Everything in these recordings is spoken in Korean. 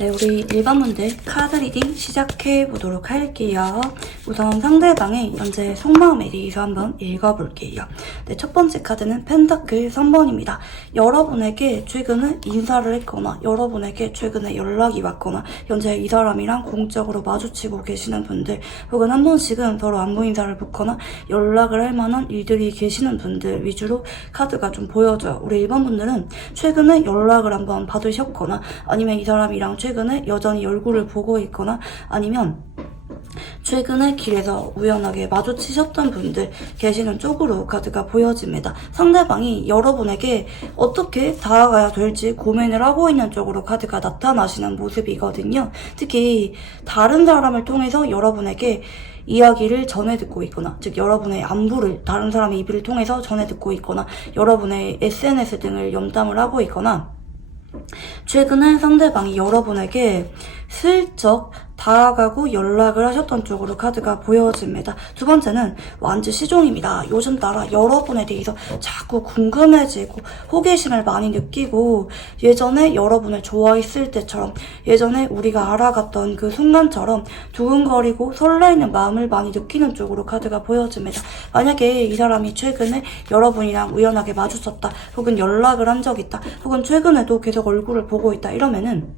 네, 우리 일반문들 카드 리딩 시작해 보도록 할게요. 우선 상대방의 현재 속마음에 대해서 한번 읽어볼게요. 네, 첫 번째 카드는 펜타클 3번입니다. 여러분에게 최근에 인사를 했거나 여러분에게 최근에 연락이 왔거나 현재 이 사람이랑 공적으로 마주치고 계시는 분들 혹은 한 번씩은 서로 안부 인사를 붙거나 연락을 할 만한 일들이 계시는 분들 위주로 카드가 좀 보여져요. 우리 일반분들은 최근에 연락을 한번 받으셨거나 아니면 이 사람이랑 최근에 여전히 얼굴을 보고 있거나 아니면 최근에 길에서 우연하게 마주치셨던 분들 계시는 쪽으로 카드가 보여집니다. 상대방이 여러분에게 어떻게 다가가야 될지 고민을 하고 있는 쪽으로 카드가 나타나시는 모습이거든요. 특히 다른 사람을 통해서 여러분에게 이야기를 전해 듣고 있거나 즉 여러분의 안부를 다른 사람의 입을 통해서 전해 듣고 있거나 여러분의 SNS 등을 염담을 하고 있거나 최근에 상대방이 여러분에게 슬쩍 다가가고 연락을 하셨던 쪽으로 카드가 보여집니다. 두 번째는 완주 시종입니다. 요즘 따라 여러분에 대해서 자꾸 궁금해지고 호기심을 많이 느끼고 예전에 여러분을 좋아했을 때처럼 예전에 우리가 알아갔던 그 순간처럼 두근거리고 설레이는 마음을 많이 느끼는 쪽으로 카드가 보여집니다. 만약에 이 사람이 최근에 여러분이랑 우연하게 마주쳤다 혹은 연락을 한 적 있다 혹은 최근에도 계속 얼굴을 보고 있다 이러면은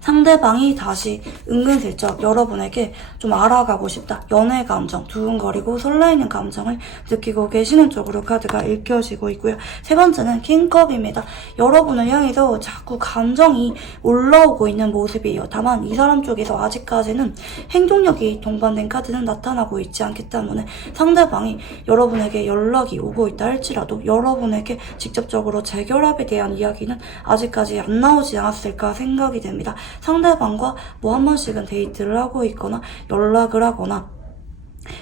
상대방이 다시 은근슬쩍 여러분에게 좀 알아가고 싶다. 연애 감정, 두근거리고 설레이는 감정을 느끼고 계시는 쪽으로 카드가 읽혀지고 있고요. 세 번째는 킹컵입니다. 여러분을 향해서 자꾸 감정이 올라오고 있는 모습이에요. 다만 이 사람 쪽에서 아직까지는 행동력이 동반된 카드는 나타나고 있지 않기 때문에 상대방이 여러분에게 연락이 오고 있다 할지라도 여러분에게 직접적으로 재결합에 대한 이야기는 아직까지 안 나오지 않았을까 생각이 됩니다. 상대방과 뭐 한 번씩은 데이트를 하고 있거나 연락을 하거나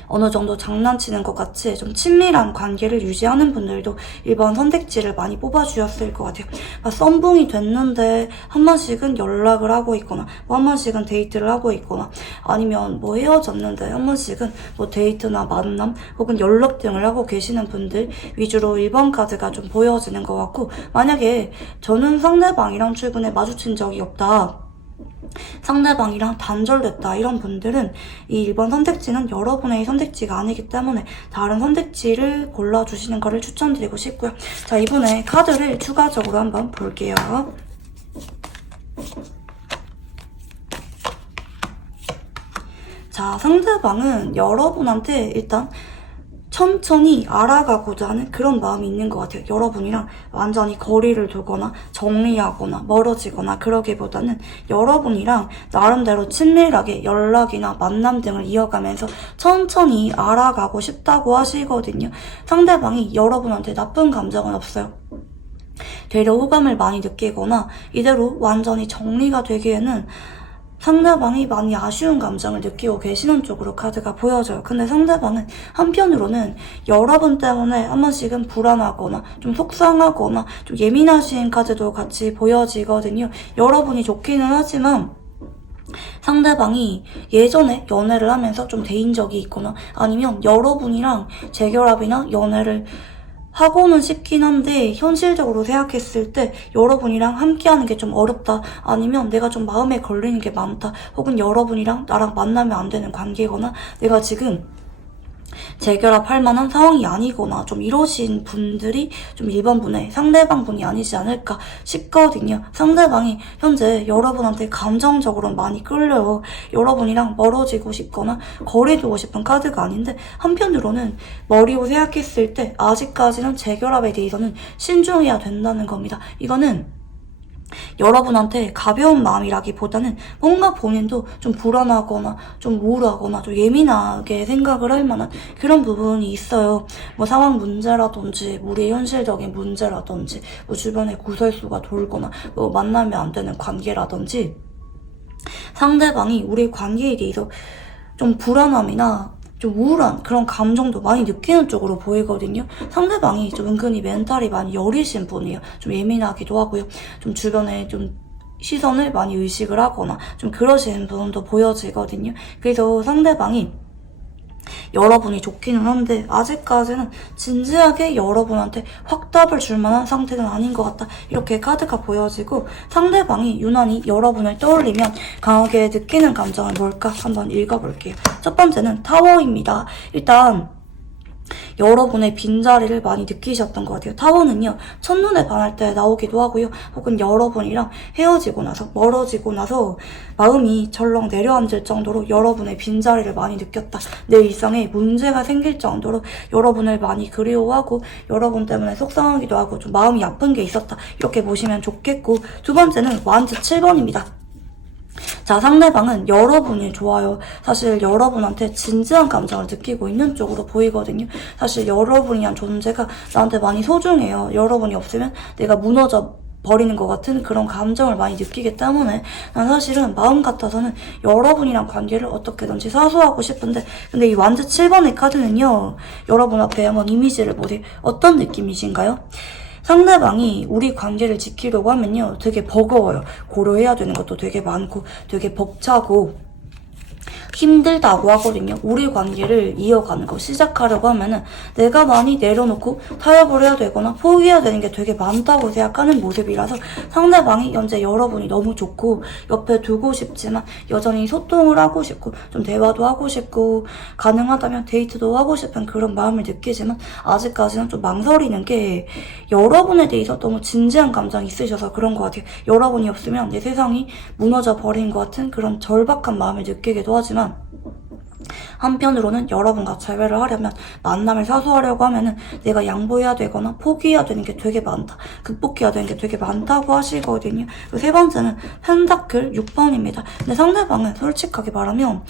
어느 정도 장난치는 것 같이 좀 친밀한 관계를 유지하는 분들도 1번 선택지를 많이 뽑아주셨을 것 같아요. 썸붕이 됐는데 한 번씩은 연락을 하고 있거나 뭐 한 번씩은 데이트를 하고 있거나 아니면 뭐 헤어졌는데 한 번씩은 뭐 데이트나 만남 혹은 연락 등을 하고 계시는 분들 위주로 1번 카드가 좀 보여지는 것 같고 만약에 저는 상대방이랑 최근에 마주친 적이 없다 상대방이랑 단절됐다 이런 분들은 이 1번 선택지는 여러분의 선택지가 아니기 때문에 다른 선택지를 골라주시는 것을 추천드리고 싶고요. 자, 이번에 카드를 추가적으로 한번 볼게요. 자, 상대방은 여러분한테 일단 천천히 알아가고자 하는 그런 마음이 있는 것 같아요. 여러분이랑 완전히 거리를 두거나 정리하거나 멀어지거나 그러기보다는 여러분이랑 나름대로 친밀하게 연락이나 만남 등을 이어가면서 천천히 알아가고 싶다고 하시거든요. 상대방이 여러분한테 나쁜 감정은 없어요. 되려 호감을 많이 느끼거나 이대로 완전히 정리가 되기에는 상대방이 많이 아쉬운 감정을 느끼고 계시는 쪽으로 카드가 보여져요. 근데 상대방은 한편으로는 여러분 때문에 한 번씩은 불안하거나 좀 속상하거나 좀 예민하신 카드도 같이 보여지거든요. 여러분이 좋기는 하지만 상대방이 예전에 연애를 하면서 좀 대인 적이 있거나 아니면 여러분이랑 재결합이나 연애를 하고는 싶긴 한데 현실적으로 생각했을 때 여러분이랑 함께하는 게 좀 어렵다 아니면 내가 좀 마음에 걸리는 게 많다 혹은 여러분이랑 나랑 만나면 안 되는 관계거나 내가 지금 재결합할 만한 상황이 아니거나 좀 이러신 분들이 좀 1번 분의 상대방 분이 아니지 않을까 싶거든요. 상대방이 현재 여러분한테 감정적으로 많이 끌려요. 여러분이랑 멀어지고 싶거나 거리 두고 싶은 카드가 아닌데 한편으로는 머리로 생각했을 때 아직까지는 재결합에 대해서는 신중해야 된다는 겁니다. 이거는 여러분한테 가벼운 마음이라기보다는 뭔가 본인도 좀 불안하거나 좀 우울하거나 좀 예민하게 생각을 할 만한 그런 부분이 있어요. 뭐 상황 문제라든지 우리의 현실적인 문제라든지 뭐 주변에 구설수가 돌거나 뭐 만나면 안 되는 관계라든지 상대방이 우리 관계에 대해서 좀 불안함이나 좀 우울한 그런 감정도 많이 느끼는 쪽으로 보이거든요. 상대방이 좀 은근히 멘탈이 많이 여리신 분이에요. 좀 예민하기도 하고요. 좀 주변에 좀 시선을 많이 의식을 하거나 좀 그러시는 부분도 보여지거든요. 그래서 상대방이 여러분이 좋기는 한데 아직까지는 진지하게 여러분한테 확답을 줄 만한 상태는 아닌 것 같다. 이렇게 카드가 보여지고 상대방이 유난히 여러분을 떠올리면 강하게 느끼는 감정은 뭘까? 한번 읽어볼게요. 첫 번째는 타워입니다. 일단 여러분의 빈자리를 많이 느끼셨던 것 같아요. 타워는요, 첫눈에 반할 때 나오기도 하고요. 혹은 여러분이랑 헤어지고 나서, 멀어지고 나서 마음이 절렁 내려앉을 정도로 여러분의 빈자리를 많이 느꼈다. 내 일상에 문제가 생길 정도로 여러분을 많이 그리워하고 여러분 때문에 속상하기도 하고 좀 마음이 아픈 게 있었다. 이렇게 보시면 좋겠고, 두 번째는 완즈 7번입니다. 자, 상대방은 여러분이 좋아요. 사실 여러분한테 진지한 감정을 느끼고 있는 쪽으로 보이거든요. 사실 여러분이란 존재가 나한테 많이 소중해요. 여러분이 없으면 내가 무너져 버리는 것 같은 그런 감정을 많이 느끼기 때문에 난 사실은 마음 같아서는 여러분이랑 관계를 어떻게든지 사수하고 싶은데, 근데 이 완즈 7번의 카드는요, 여러분 앞에 한번 이미지를 보세요. 어떤 느낌이신가요? 상대방이 우리 관계를 지키려고 하면요, 되게 버거워요. 고려해야 되는 것도 되게 많고 되게 벅차고 힘들다고 하거든요. 우리 관계를 이어가는 거 시작하려고 하면은 내가 많이 내려놓고 타협을 해야 되거나 포기해야 되는 게 되게 많다고 생각하는 모습이라서 상대방이 현재 여러분이 너무 좋고 옆에 두고 싶지만 여전히 소통을 하고 싶고 좀 대화도 하고 싶고 가능하다면 데이트도 하고 싶은 그런 마음을 느끼지만 아직까지는 좀 망설이는 게 여러분에 대해서 너무 진지한 감정이 있으셔서 그런 것 같아요. 여러분이 없으면 내 세상이 무너져 버린 것 같은 그런 절박한 마음을 느끼기도 하지만 한편으로는 여러분과 재회를 하려면, 만남을 사수하려고 하면은 내가 양보해야 되거나 포기해야 되는 게 되게 많다, 극복해야 되는 게 되게 많다고 하시거든요. 그리고 세 번째는 펜타클 6번입니다. 근데 상대방은 솔직하게 말하면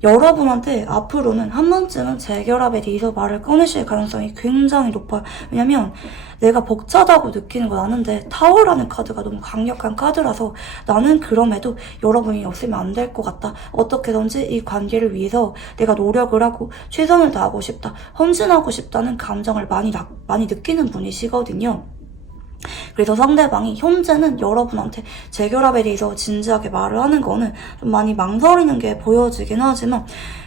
여러분한테 앞으로는 한 번쯤은 재결합에 대해서 말을 꺼내실 가능성이 굉장히 높아요. 왜냐면 내가 벅차다고 느끼는 건 아는데 타워라는 카드가 너무 강력한 카드라서 나는 그럼에도 여러분이 없으면 안 될 것 같다. 어떻게든지 이 관계를 위해서 내가 노력을 하고 최선을 다하고 싶다, 헌신하고 싶다는 감정을 많이 느끼는 분이시거든요. 그래서 상대방이 현재는 여러분한테 재결합에 대해서 진지하게 말을 하는 거는 좀 많이 망설이는 게 보여지긴 하지만,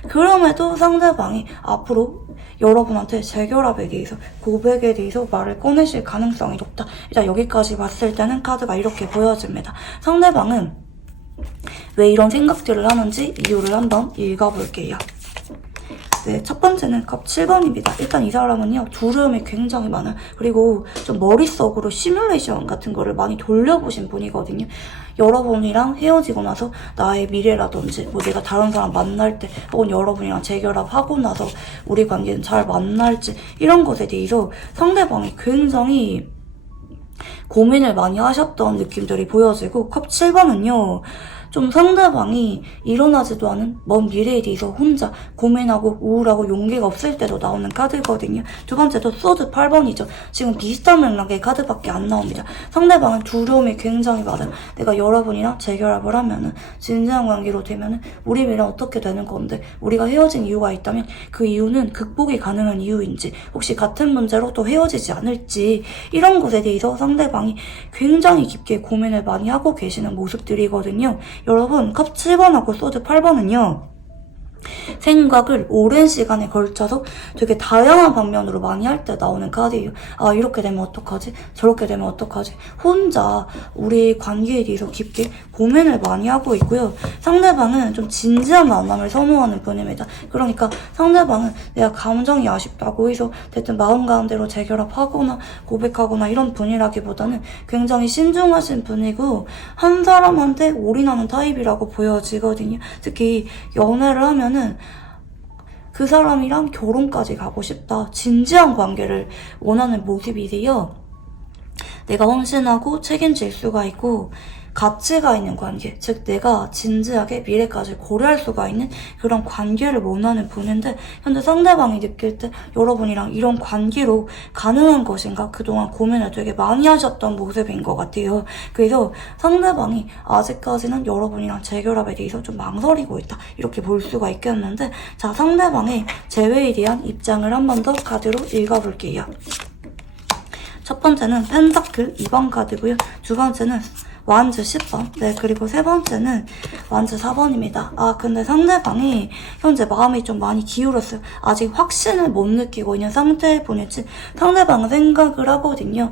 그럼에도 상대방이 앞으로 여러분한테 재결합에 대해서, 고백에 대해서 말을 꺼내실 가능성이 높다. 일단 여기까지 봤을 때는 카드가 이렇게 보여집니다. 상대방은 왜 이런 생각들을 하는지 이유를 한번 읽어볼게요. 네, 첫 번째는 컵 7번입니다. 일단 이 사람은요, 두려움이 굉장히 많아요. 그리고 좀 머릿속으로 시뮬레이션 같은 거를 많이 돌려보신 분이거든요. 여러분이랑 헤어지고 나서 나의 미래라든지 뭐 내가 다른 사람 만날 때 혹은 여러분이랑 재결합하고 나서 우리 관계는 잘 만날지 이런 것에 대해서 상대방이 굉장히 고민을 많이 하셨던 느낌들이 보여지고, 컵 7번은요, 좀 상대방이 일어나지도 않은 먼 미래에 대해서 혼자 고민하고 우울하고 용기가 없을 때도 나오는 카드거든요. 두 번째도 소드 8번이죠. 지금 비슷한 맥락의 카드밖에 안 나옵니다. 상대방은 두려움이 굉장히 많아요. 내가 여러분이랑 재결합을 하면은, 진지한 관계로 되면은 우리 미래는 어떻게 되는 건데, 우리가 헤어진 이유가 있다면 그 이유는 극복이 가능한 이유인지, 혹시 같은 문제로 또 헤어지지 않을지, 이런 것에 대해서 상대방이 굉장히 깊게 고민을 많이 하고 계시는 모습들이거든요. 여러분, 컵 7번하고 소드 8번은요, 생각을 오랜 시간에 걸쳐서 되게 다양한 방면으로 많이 할 때 나오는 카드예요. 아, 이렇게 되면 어떡하지? 저렇게 되면 어떡하지? 혼자 우리 관계에 대해서 깊게 고민을 많이 하고 있고요. 상대방은 좀 진지한 만남을 선호하는 분입니다. 그러니까 상대방은 내가 감정이 아쉽다고 해서 대뜸 마음 가는 대로 재결합하거나 고백하거나 이런 분이라기보다는 굉장히 신중하신 분이고, 한 사람한테 올인하는 타입이라고 보여지거든요. 특히 연애를 하면은 그 사람이랑 결혼까지 가고 싶다, 진지한 관계를 원하는 모습이세요. 내가 헌신하고 책임질 수가 있고 가치가 있는 관계, 즉 내가 진지하게 미래까지 고려할 수가 있는 그런 관계를 원하는 분인데, 현재 상대방이 느낄 때 여러분이랑 이런 관계로 가능한 것인가 그동안 고민을 되게 많이 하셨던 모습인 것 같아요. 그래서 상대방이 아직까지는 여러분이랑 재결합에 대해서 좀 망설이고 있다, 이렇게 볼 수가 있겠는데, 자, 상대방의 재회에 대한 입장을 한 번 더 카드로 읽어볼게요. 첫 번째는 펜타클 2번 카드고요. 두 번째는 완즈 10번. 네, 그리고 세 번째는 완즈 4번입니다. 아, 근데 상대방이 현재 마음이 좀 많이 기울었어요. 아직 확신을 못 느끼고 있는 상태분일지 상대방은 생각을 하거든요.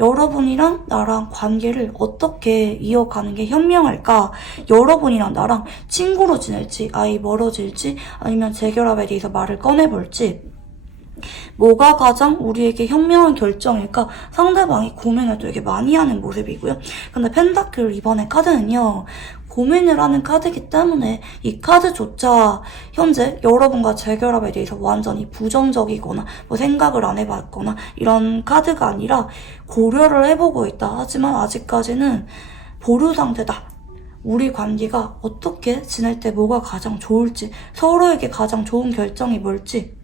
여러분이랑 나랑 관계를 어떻게 이어가는 게 현명할까? 여러분이랑 나랑 친구로 지낼지, 아예 멀어질지, 아니면 재결합에 대해서 말을 꺼내볼지, 뭐가 가장 우리에게 현명한 결정일까? 상대방이 고민을 되게 많이 하는 모습이고요. 근데 펜타클 이번에 카드는요, 고민을 하는 카드이기 때문에 이 카드조차 현재 여러분과 재결합에 대해서 완전히 부정적이거나 뭐 생각을 안 해봤거나 이런 카드가 아니라 고려를 해보고 있다. 하지만 아직까지는 보류 상태다. 우리 관계가 어떻게 지낼 때 뭐가 가장 좋을지, 서로에게 가장 좋은 결정이 뭘지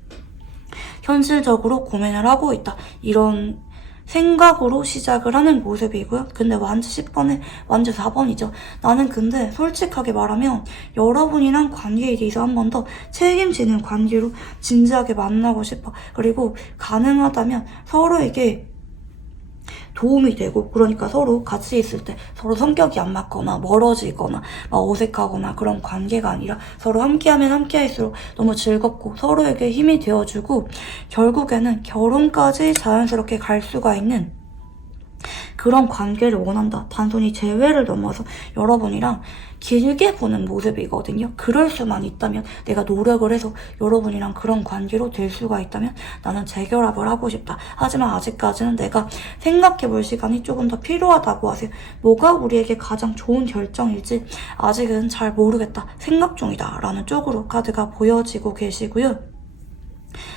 현실적으로 고민을 하고 있다. 이런 생각으로 시작을 하는 모습이고요. 근데 완즈 10번에 완즈 4번이죠. 나는 근데 솔직하게 말하면 여러분이랑 관계에 대해서 한 번 더 책임지는 관계로 진지하게 만나고 싶어. 그리고 가능하다면 서로에게 도움이 되고, 그러니까 서로 같이 있을 때 서로 성격이 안 맞거나 멀어지거나 막 어색하거나 그런 관계가 아니라 서로 함께하면 함께할수록 너무 즐겁고 서로에게 힘이 되어주고 결국에는 결혼까지 자연스럽게 갈 수가 있는 그런 관계를 원한다. 단순히 재회를 넘어서 여러분이랑 길게 보는 모습이거든요. 그럴 수만 있다면, 내가 노력을 해서 여러분이랑 그런 관계로 될 수가 있다면 나는 재결합을 하고 싶다. 하지만 아직까지는 내가 생각해볼 시간이 조금 더 필요하다고 하세요. 뭐가 우리에게 가장 좋은 결정일지 아직은 잘 모르겠다. 생각 중이다. 라는 쪽으로 카드가 보여지고 계시고요.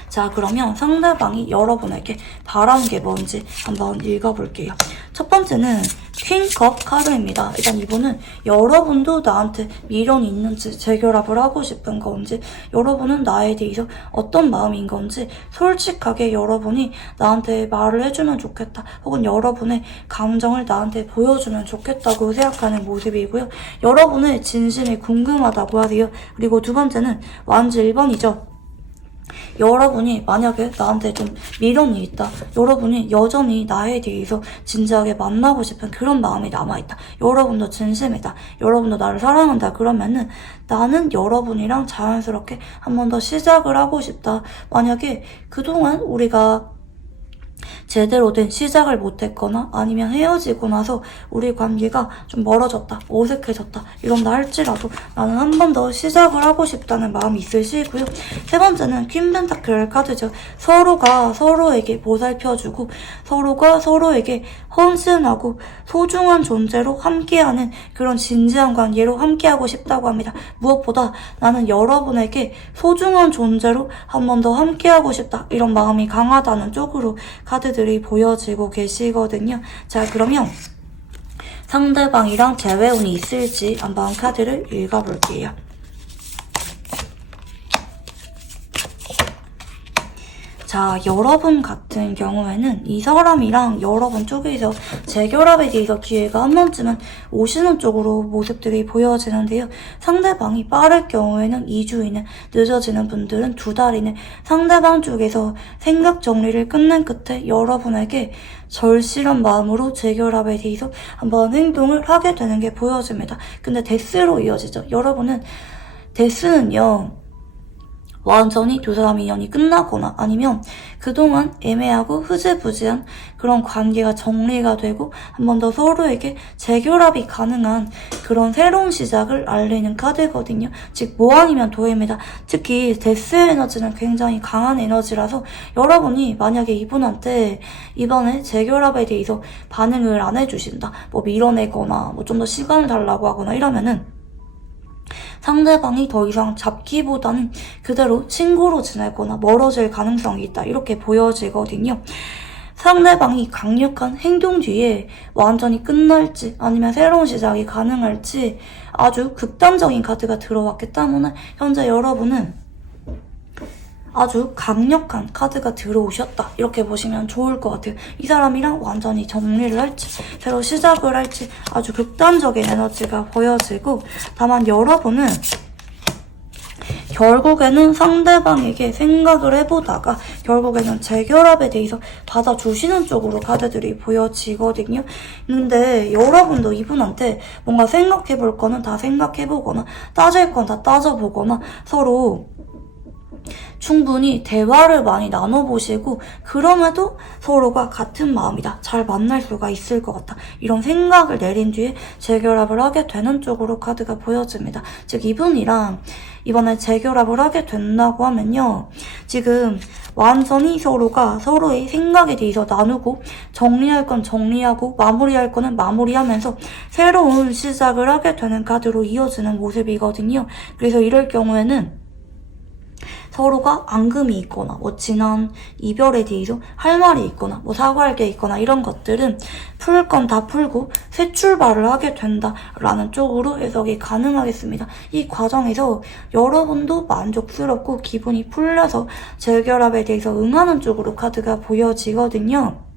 자, 그러면 상대방이 여러분에게 바라는 게 뭔지 한번 읽어볼게요. 첫 번째는 퀸컵 카드입니다. 일단 이분은 여러분도 나한테 미련이 있는지, 재결합을 하고 싶은 건지, 여러분은 나에 대해서 어떤 마음인 건지 솔직하게 여러분이 나한테 말을 해주면 좋겠다. 혹은 여러분의 감정을 나한테 보여주면 좋겠다고 생각하는 모습이고요. 여러분의 진심이 궁금하다고 하세요. 그리고 두 번째는 완즈 1번이죠. 여러분이 만약에 나한테 좀 미련이 있다. 여러분이 여전히 나에 대해서 진지하게 만나고 싶은 그런 마음이 남아있다. 여러분도 진심이다. 여러분도 나를 사랑한다. 그러면은 나는 여러분이랑 자연스럽게 한 번 더 시작을 하고 싶다. 만약에 그동안 우리가 제대로 된 시작을 못했거나 아니면 헤어지고 나서 우리 관계가 좀 멀어졌다, 어색해졌다 이런다 할지라도 나는 한 번 더 시작을 하고 싶다는 마음이 있으시고요. 세 번째는 퀸 펜타클 카드죠. 서로가 서로에게 보살펴주고 서로가 서로에게 헌신하고 소중한 존재로 함께하는 그런 진지한 관계로 함께하고 싶다고 합니다. 무엇보다 나는 여러분에게 소중한 존재로 한 번 더 함께하고 싶다. 이런 마음이 강하다는 쪽으로 카드들이 보여지고 계시거든요. 자, 그러면 상대방이랑 재회운이 있을지 한번 카드를 읽어볼게요. 자, 여러분 같은 경우에는 이 사람이랑 여러분 쪽에서 재결합에 대해서 기회가 한 번쯤은 오시는 쪽으로 모습들이 보여지는데요. 상대방이 빠를 경우에는 2주 이내, 늦어지는 분들은 2달 이내 상대방 쪽에서 생각 정리를 끝낸 끝에 여러분에게 절실한 마음으로 재결합에 대해서 한번 행동을 하게 되는 게 보여집니다. 근데 데스로 이어지죠. 여러분은 데스는요, 완전히 두 사람의 인연이 끝나거나 아니면 그동안 애매하고 흐지부지한 그런 관계가 정리가 되고 한 번 더 서로에게 재결합이 가능한 그런 새로운 시작을 알리는 카드거든요. 즉, 뭐 아니면 도입니다. 특히 데스 에너지는 굉장히 강한 에너지라서 여러분이 만약에 이분한테 이번에 재결합에 대해서 반응을 안 해주신다, 뭐 밀어내거나 뭐 좀 더 시간을 달라고 하거나 이러면은 상대방이 더 이상 잡기보다는 그대로 친구로 지내거나 멀어질 가능성이 있다. 이렇게 보여지거든요. 상대방이 강력한 행동 뒤에 완전히 끝날지 아니면 새로운 시작이 가능할지 아주 극단적인 카드가 들어왔기 때문에 현재 여러분은 아주 강력한 카드가 들어오셨다. 이렇게 보시면 좋을 것 같아요. 이 사람이랑 완전히 정리를 할지 새로 시작을 할지 아주 극단적인 에너지가 보여지고, 다만 여러분은 결국에는 상대방에게 생각을 해보다가 결국에는 재결합에 대해서 받아주시는 쪽으로 카드들이 보여지거든요. 근데 여러분도 이분한테 뭔가 생각해볼 거는 다 생각해보거나 따질 건 다 따져보거나 서로 충분히 대화를 많이 나눠보시고 그럼에도 서로가 같은 마음이다. 잘 만날 수가 있을 것 같다. 이런 생각을 내린 뒤에 재결합을 하게 되는 쪽으로 카드가 보여집니다. 즉 이분이랑 이번에 재결합을 하게 된다고 하면요. 지금 완전히 서로가 서로의 생각에 대해서 나누고 정리할 건 정리하고 마무리할 거는 마무리하면서 새로운 시작을 하게 되는 카드로 이어지는 모습이거든요. 그래서 이럴 경우에는 서로가 앙금이 있거나 뭐 지난 이별에 대해서 할 말이 있거나 뭐 사과할 게 있거나 이런 것들은 풀 건 다 풀고 새 출발을 하게 된다라는 쪽으로 해석이 가능하겠습니다. 이 과정에서 여러분도 만족스럽고 기분이 풀려서 재결합에 대해서 응하는 쪽으로 카드가 보여지거든요.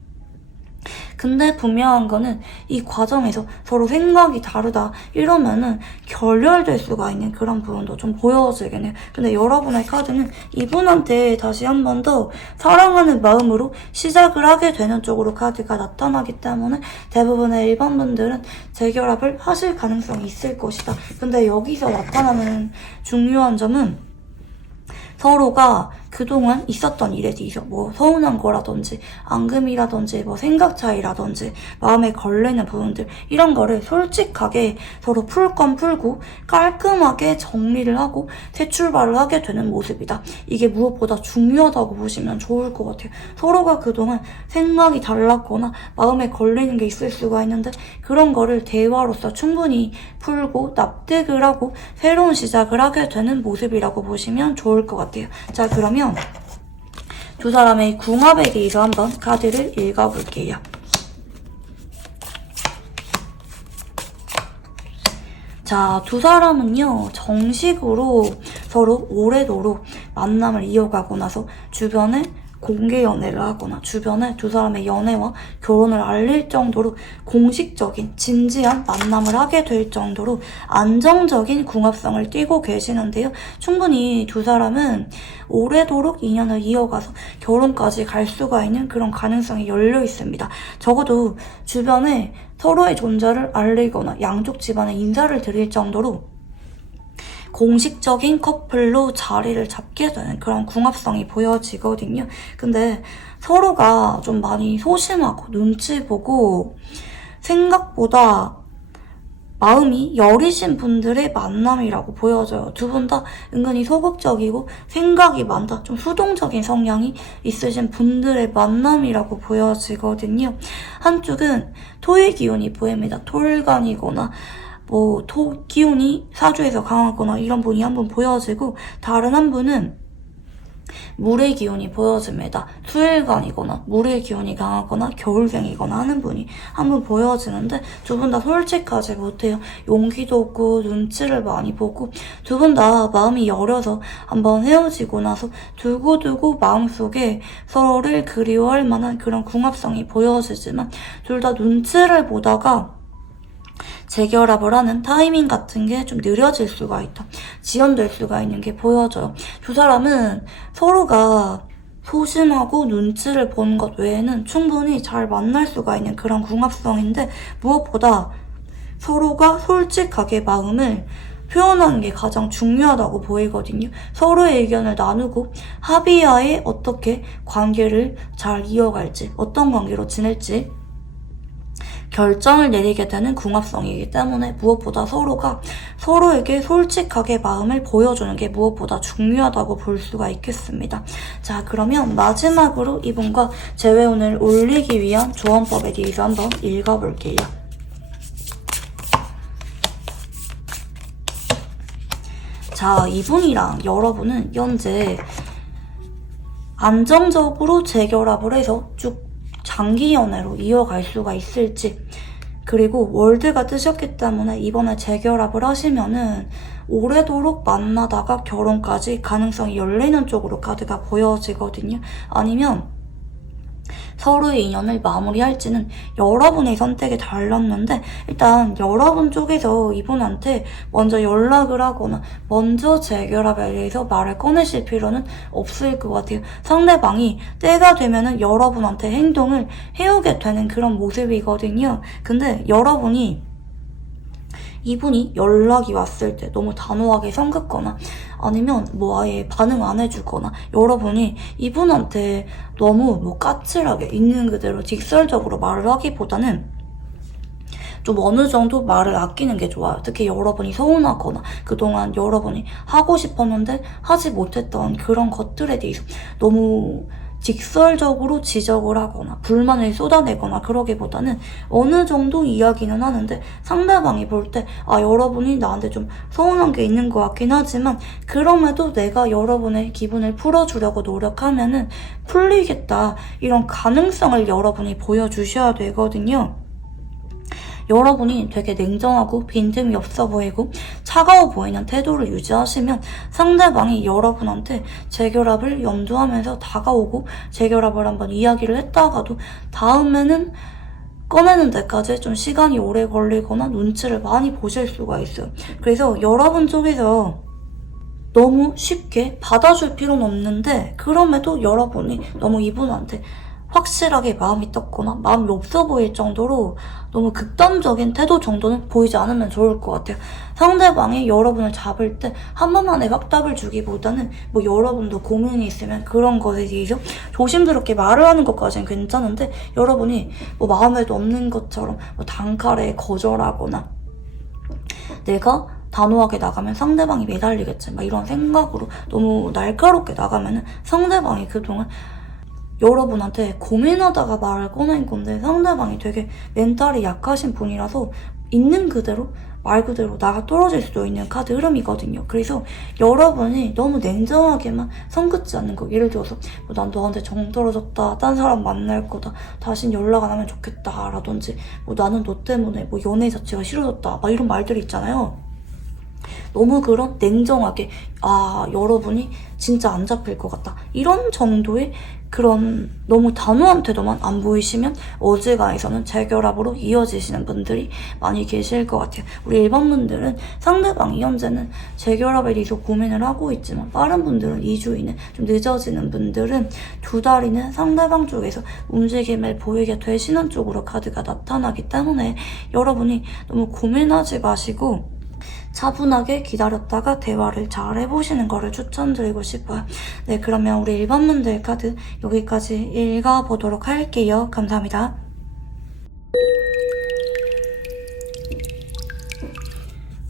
근데 분명한 거는 이 과정에서 서로 생각이 다르다 이러면은 결렬될 수가 있는 그런 부분도 좀 보여지긴 해요. 근데 여러분의 카드는 이분한테 다시 한 번 더 사랑하는 마음으로 시작을 하게 되는 쪽으로 카드가 나타나기 때문에 대부분의 일반 분들은 재결합을 하실 가능성이 있을 것이다. 근데 여기서 나타나는 중요한 점은 서로가 그동안 있었던 일에 대해서 뭐 서운한 거라든지 앙금이라든지 뭐 생각 차이라든지 마음에 걸리는 부분들 이런 거를 솔직하게 서로 풀 건 풀고 깔끔하게 정리를 하고 새 출발을 하게 되는 모습이다. 이게 무엇보다 중요하다고 보시면 좋을 것 같아요. 서로가 그동안 생각이 달랐거나 마음에 걸리는 게 있을 수가 있는데 그런 거를 대화로서 충분히 풀고 납득을 하고 새로운 시작을 하게 되는 모습이라고 보시면 좋을 것 같아요. 자, 그러면 두 사람의 궁합에 대해서 한번 카드를 읽어볼게요. 자, 두 사람은요, 정식으로 서로 오래도록 만남을 이어가고 나서 주변에 공개 연애를 하거나 주변에 두 사람의 연애와 결혼을 알릴 정도로 공식적인 진지한 만남을 하게 될 정도로 안정적인 궁합성을 띠고 계시는데요. 충분히 두 사람은 오래도록 인연을 이어가서 결혼까지 갈 수가 있는 그런 가능성이 열려 있습니다. 적어도 주변에 서로의 존재를 알리거나 양쪽 집안에 인사를 드릴 정도로 공식적인 커플로 자리를 잡게 되는 그런 궁합성이 보여지거든요. 근데 서로가 좀 많이 소심하고 눈치 보고 생각보다 마음이 여리신 분들의 만남이라고 보여져요. 두 분 다 은근히 소극적이고 생각이 많다, 좀 수동적인 성향이 있으신 분들의 만남이라고 보여지거든요. 한쪽은 토의 기운이 보입니다. 토일간이거나 뭐 토 기운이 사주에서 강하거나 이런 분이 한 분 보여지고 다른 한 분은 물의 기운이 보여집니다. 수일간이거나 물의 기운이 강하거나 겨울생이거나 하는 분이 한 분 보여지는데 두 분 다 솔직하지 못해요. 용기도 없고 눈치를 많이 보고 두 분 다 마음이 여려서 한번 헤어지고 나서 두고두고 마음속에 서로를 그리워할 만한 그런 궁합성이 보여지지만 둘 다 눈치를 보다가 재결합을 하는 타이밍 같은 게 좀 느려질 수가 있다. 지연될 수가 있는 게 보여져요. 두 사람은 서로가 소심하고 눈치를 보는 것 외에는 충분히 잘 만날 수가 있는 그런 궁합성인데 무엇보다 서로가 솔직하게 마음을 표현하는 게 가장 중요하다고 보이거든요. 서로의 의견을 나누고 합의하에 어떻게 관계를 잘 이어갈지, 어떤 관계로 지낼지 결정을 내리게 되는 궁합성이기 때문에 무엇보다 서로가 서로에게 솔직하게 마음을 보여주는 게 무엇보다 중요하다고 볼 수가 있겠습니다. 자, 그러면 마지막으로 이분과 재회운을 올리기 위한 조언법에 대해서 한번 읽어볼게요. 자, 이분이랑 여러분은 현재 안정적으로 재결합을 해서 쭉 장기 연애로 이어갈 수가 있을지, 그리고 월드가 뜨셨기 때문에 이번에 재결합을 하시면은 오래도록 만나다가 결혼까지 가능성이 열리는 쪽으로 카드가 보여지거든요. 아니면 서로의 인연을 마무리할지는 여러분의 선택에 달렸는데, 일단 여러분 쪽에서 이분한테 먼저 연락을 하거나 먼저 재결합에 대해서 말을 꺼내실 필요는 없을 것 같아요. 상대방이 때가 되면은 여러분한테 행동을 해오게 되는 그런 모습이거든요. 근데 여러분이 이분이 연락이 왔을 때 너무 단호하게 성긋거나 아니면 뭐 아예 반응 안 해주거나 여러분이 이분한테 너무 뭐 까칠하게 있는 그대로 직설적으로 말을 하기보다는 좀 어느 정도 말을 아끼는 게 좋아요. 특히 여러분이 서운하거나 그동안 여러분이 하고 싶었는데 하지 못했던 그런 것들에 대해서 너무 직설적으로 지적을 하거나 불만을 쏟아내거나 그러기보다는 어느 정도 이야기는 하는데 상대방이 볼 때 여러분이 나한테 좀 서운한 게 있는 것 같긴 하지만 그럼에도 내가 여러분의 기분을 풀어주려고 노력하면은 풀리겠다, 이런 가능성을 여러분이 보여주셔야 되거든요. 여러분이 되게 냉정하고 빈틈이 없어 보이고 차가워 보이는 태도를 유지하시면 상대방이 여러분한테 재결합을 염두하면서 다가오고 재결합을 한번 이야기를 했다가도 다음에는 꺼내는 데까지 좀 시간이 오래 걸리거나 눈치를 많이 보실 수가 있어요. 그래서 여러분 쪽에서 너무 쉽게 받아줄 필요는 없는데 그럼에도 여러분이 너무 이분한테 확실하게 마음이 떴거나 마음이 없어 보일 정도로 너무 극단적인 태도 정도는 보이지 않으면 좋을 것 같아요. 상대방이 여러분을 잡을 때 한 번만에 확답을 주기보다는 뭐 여러분도 고민이 있으면 그런 것에 대해서 조심스럽게 말을 하는 것까지는 괜찮은데 여러분이 뭐 마음에도 없는 것처럼 뭐 단칼에 거절하거나 내가 단호하게 나가면 상대방이 매달리겠지 막 이런 생각으로 너무 날카롭게 나가면은 상대방이 그동안 여러분한테 고민하다가 말을 꺼낸 건데 상대방이 되게 멘탈이 약하신 분이라서 있는 그대로 말 그대로 나가 떨어질 수도 있는 카드 흐름이거든요. 그래서 여러분이 너무 냉정하게만 성긋지 않는 거, 예를 들어서 난 너한테 정 떨어졌다, 딴 사람 만날 거다, 다신 연락 안 하면 좋겠다 라든지 나는 너 때문에 연애 자체가 싫어졌다 막 이런 말들이 있잖아요. 너무 그런 냉정하게 여러분이 진짜 안 잡힐 것 같다 이런 정도의 그런 너무 단호한 태도만 안 보이시면 어지간해서는 재결합으로 이어지시는 분들이 많이 계실 것 같아요. 우리 일반 분들은 상대방이 현재는 재결합에 대해서 고민을 하고 있지만 빠른 분들은 2주 이내, 좀 늦어지는 분들은 2달 이내 상대방 쪽에서 움직임을 보이게 되시는 쪽으로 카드가 나타나기 때문에 여러분이 너무 고민하지 마시고 차분하게 기다렸다가 대화를 잘 해보시는 거를 추천드리고 싶어요. 네, 그러면 우리 일반 분들 카드 여기까지 읽어보도록 할게요. 감사합니다.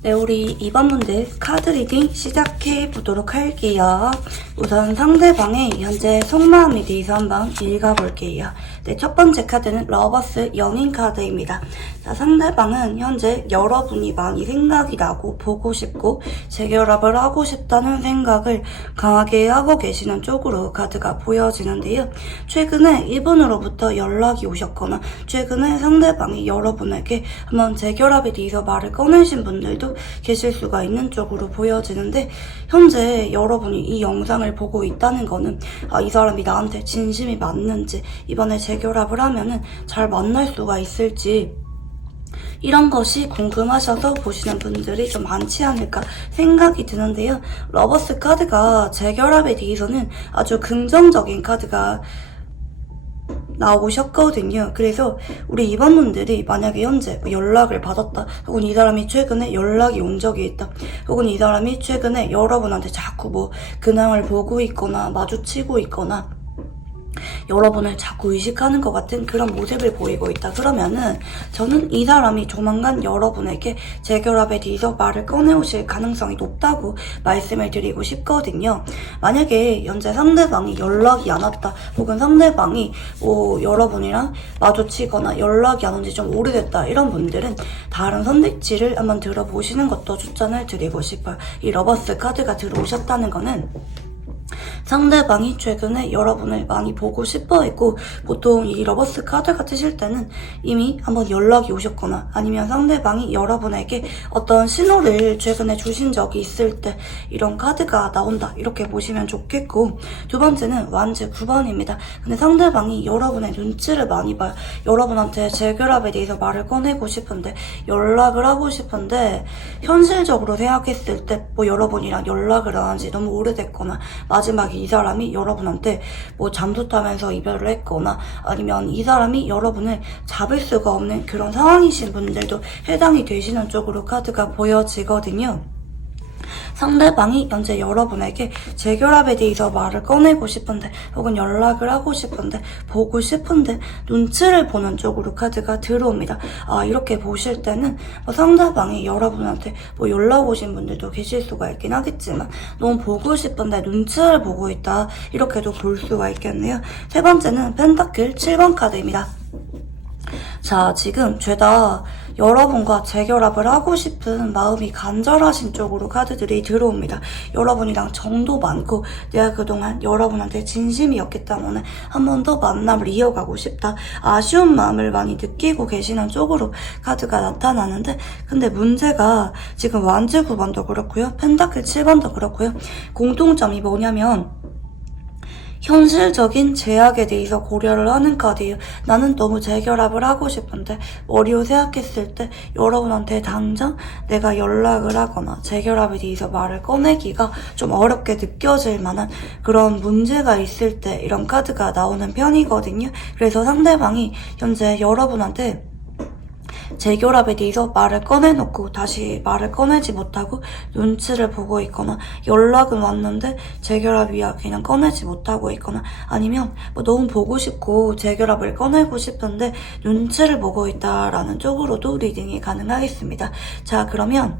네, 우리 2번분들 카드 리딩 시작해보도록 할게요. 우선 상대방의 현재 속마음에 대해서 한번 읽어볼게요. 네, 첫 번째 카드는 러버스 연인 카드입니다. 자, 상대방은 현재 여러분이 많이 생각이 나고 보고 싶고 재결합을 하고 싶다는 생각을 강하게 하고 계시는 쪽으로 카드가 보여지는데요. 최근에 이분으로부터 연락이 오셨거나 최근에 상대방이 여러분에게 한번 재결합에 대해서 말을 꺼내신 분들도 계실 수가 있는 쪽으로 보여지는데 현재 여러분이 이 영상을 보고 있다는 거는 이 사람이 나한테 진심이 맞는지 이번에 재결합을 하면은 잘 만날 수가 있을지 이런 것이 궁금하셔서 보시는 분들이 좀 많지 않을까 생각이 드는데요. 러버스 카드가 재결합에 대해서는 아주 긍정적인 카드가 나오셨거든요. 그래서 우리 2번분들이 만약에 현재 연락을 받았다, 혹은 이 사람이 최근에 연락이 온 적이 있다, 혹은 이 사람이 최근에 여러분한테 자꾸 근황을 보고 있거나 마주치고 있거나 여러분을 자꾸 의식하는 것 같은 그런 모습을 보이고 있다 그러면은 저는 이 사람이 조만간 여러분에게 재결합에 대해서 말을 꺼내오실 가능성이 높다고 말씀을 드리고 싶거든요. 만약에 현재 상대방이 연락이 안 왔다, 혹은 상대방이 여러분이랑 마주치거나 연락이 안 온 지 좀 오래됐다 이런 분들은 다른 선택지를 한번 들어보시는 것도 추천을 드리고 싶어요. 이 러버스 카드가 들어오셨다는 거는 상대방이 최근에 여러분을 많이 보고 싶어 했고, 보통 이 러버스 카드가 뜨실 때는 이미 한번 연락이 오셨거나 아니면 상대방이 여러분에게 어떤 신호를 최근에 주신 적이 있을 때 이런 카드가 나온다, 이렇게 보시면 좋겠고, 두 번째는 완즈 9번입니다. 근데 상대방이 여러분의 눈치를 많이 봐요. 여러분한테 재결합에 대해서 말을 꺼내고 싶은데, 연락을 하고 싶은데, 현실적으로 생각했을 때 뭐 여러분이랑 연락을 안 한 지 너무 오래됐거나, 마지막에 이 사람이 여러분한테 뭐 잠수 타면서 이별을 했거나, 아니면 이 사람이 여러분을 잡을 수가 없는 그런 상황이신 분들도 해당이 되시는 쪽으로 카드가 보여지거든요. 상대방이 현재 여러분에게 재결합에 대해서 말을 꺼내고 싶은데, 혹은 연락을 하고 싶은데, 보고 싶은데 눈치를 보는 쪽으로 카드가 들어옵니다. 이렇게 보실 때는 상대방이 여러분한테 뭐 연락 오신 분들도 계실 수가 있긴 하겠지만, 너무 보고 싶은데 눈치를 보고 있다, 이렇게도 볼 수가 있겠네요. 세 번째는 펜타클 7번 카드입니다. 자, 지금 죄다 여러분과 재결합을 하고 싶은 마음이 간절하신 쪽으로 카드들이 들어옵니다. 여러분이랑 정도 많고 내가 그동안 여러분한테 진심이었기 때문에 한 번 더 만남을 이어가고 싶다, 아쉬운 마음을 많이 느끼고 계시는 쪽으로 카드가 나타나는데, 근데 문제가 지금 완즈 9번도 그렇고요, 펜타클 7번도 그렇고요, 공통점이 뭐냐면 현실적인 제약에 대해서 고려를 하는 카드예요. 나는 너무 재결합을 하고 싶은데 머리로 생각했을 때 여러분한테 당장 내가 연락을 하거나 재결합에 대해서 말을 꺼내기가 좀 어렵게 느껴질 만한 그런 문제가 있을 때 이런 카드가 나오는 편이거든요. 그래서 상대방이 현재 여러분한테 재결합에 대해서 말을 꺼내놓고 다시 말을 꺼내지 못하고 눈치를 보고 있거나, 연락은 왔는데 재결합 이야기는 꺼내지 못하고 있거나, 아니면 뭐 너무 보고 싶고 재결합을 꺼내고 싶은데 눈치를 보고 있다라는 쪽으로도 리딩이 가능하겠습니다. 자, 그러면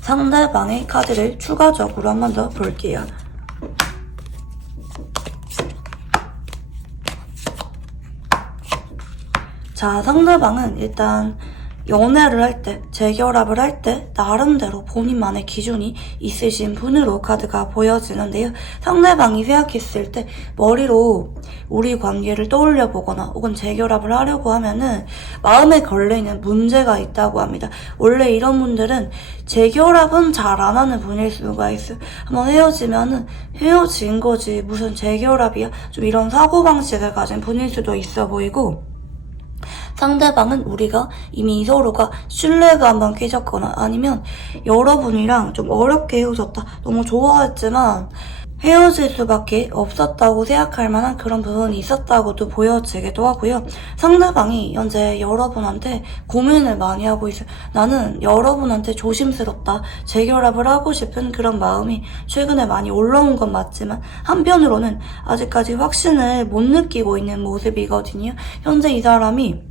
상대방의 카드를 추가적으로 한 번 더 볼게요. 자, 상대방은 일단 연애를 할 때, 재결합을 할 때 나름대로 본인만의 기준이 있으신 분으로 카드가 보여지는데요. 상대방이 생각했을 때 머리로 우리 관계를 떠올려 보거나 혹은 재결합을 하려고 하면은 마음에 걸리는 문제가 있다고 합니다. 원래 이런 분들은 재결합은 잘 안 하는 분일 수가 있어요. 한번 헤어지면은 헤어진 거지 무슨 재결합이야, 좀 이런 사고방식을 가진 분일 수도 있어 보이고, 상대방은 우리가 이미 서로가 신뢰가 한번 깨졌거나 아니면 여러분이랑 좀 어렵게 헤어졌다, 너무 좋아했지만 헤어질 수밖에 없었다고 생각할 만한 그런 부분이 있었다고도 보여지기도 하고요. 상대방이 현재 여러분한테 고민을 많이 하고 있어요. 나는 여러분한테 조심스럽다, 재결합을 하고 싶은 그런 마음이 최근에 많이 올라온 건 맞지만 한편으로는 아직까지 확신을 못 느끼고 있는 모습이거든요. 현재 이 사람이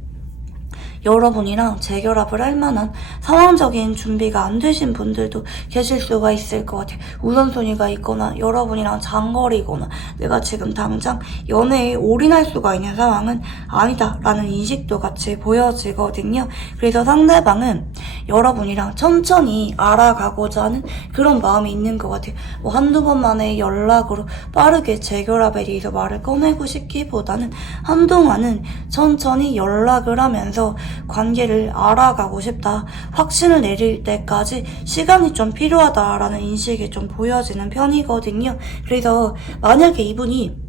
여러분이랑 재결합을 할 만한 상황적인 준비가 안 되신 분들도 계실 수가 있을 것 같아요. 우선순위가 있거나 여러분이랑 장거리거나 내가 지금 당장 연애에 올인할 수가 있는 상황은 아니다라는 인식도 같이 보여지거든요. 그래서 상대방은 여러분이랑 천천히 알아가고자 하는 그런 마음이 있는 것 같아요. 뭐 한두 번만의 연락으로 빠르게 재결합에 대해서 말을 꺼내고 싶기보다는 한동안은 천천히 연락을 하면서 관계를 알아가고 싶다, 확신을 내릴 때까지 시간이 좀 필요하다라는 인식이 좀 보여지는 편이거든요. 그래서 만약에 이분이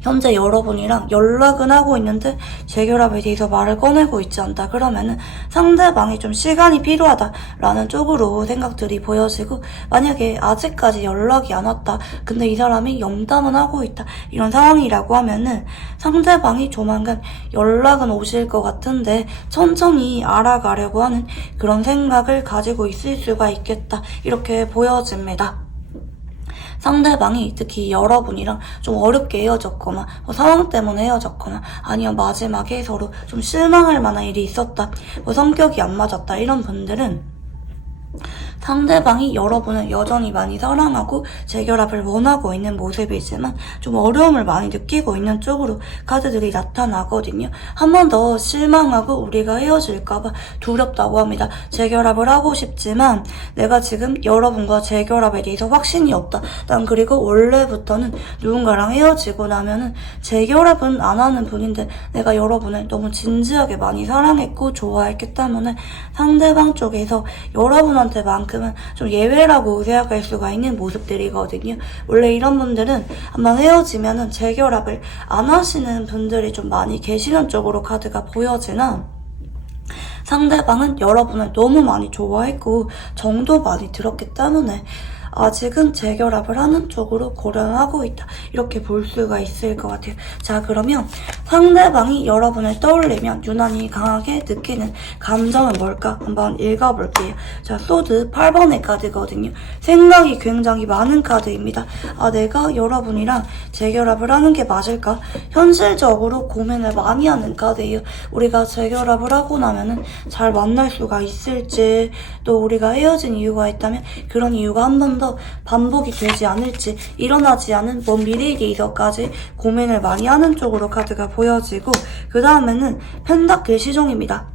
현재 여러분이랑 연락은 하고 있는데 재결합에 대해서 말을 꺼내고 있지 않다, 그러면은 상대방이 좀 시간이 필요하다라는 쪽으로 생각들이 보여지고, 만약에 아직까지 연락이 안 왔다, 근데 이 사람이 영담은 하고 있다, 이런 상황이라고 하면은 상대방이 조만간 연락은 오실 것 같은데 천천히 알아가려고 하는 그런 생각을 가지고 있을 수가 있겠다, 이렇게 보여집니다. 상대방이 특히 여러분이랑 좀 어렵게 헤어졌거나 뭐 상황 때문에 헤어졌거나 아니면 마지막에 서로 좀 실망할 만한 일이 있었다, 뭐 성격이 안 맞았다, 이런 분들은 상대방이 여러분을 여전히 많이 사랑하고 재결합을 원하고 있는 모습이지만 좀 어려움을 많이 느끼고 있는 쪽으로 카드들이 나타나거든요. 한 번 더 실망하고 우리가 헤어질까봐 두렵다고 합니다. 재결합을 하고 싶지만 내가 지금 여러분과 재결합에 대해서 확신이 없다. 난 그리고 원래부터는 누군가랑 헤어지고 나면은 재결합은 안 하는 분인데 내가 여러분을 너무 진지하게 많이 사랑했고 좋아했기 때문에 상대방 쪽에서 여러분한테만큼은 좀 예외라고 생각할 수가 있는 모습들이거든요. 원래 이런 분들은 한번 헤어지면은 재결합을 안 하시는 분들이 좀 많이 계시는 쪽으로 카드가 보여지나 상대방은 여러분을 너무 많이 좋아했고 정도 많이 들었기 때문에 아직은 재결합을 하는 쪽으로 고려를 하고 있다. 이렇게 볼 수가 있을 것 같아요. 자, 그러면 상대방이 여러분을 떠올리면 유난히 강하게 느끼는 감정은 뭘까? 한번 읽어볼게요. 자, 소드 8번의 카드거든요. 생각이 굉장히 많은 카드입니다. 아, 내가 여러분이랑 재결합을 하는 게 맞을까? 현실적으로 고민을 많이 하는 카드예요. 우리가 재결합을 하고 나면은 잘 만날 수가 있을지, 또 우리가 헤어진 이유가 있다면 그런 이유가 한 번 더 반복이 되지 않을지, 일어나지 않은 먼 미래에 대해서까지 고민을 많이 하는 쪽으로 카드가 보여지고, 그 다음에는 펜타클 시종입니다.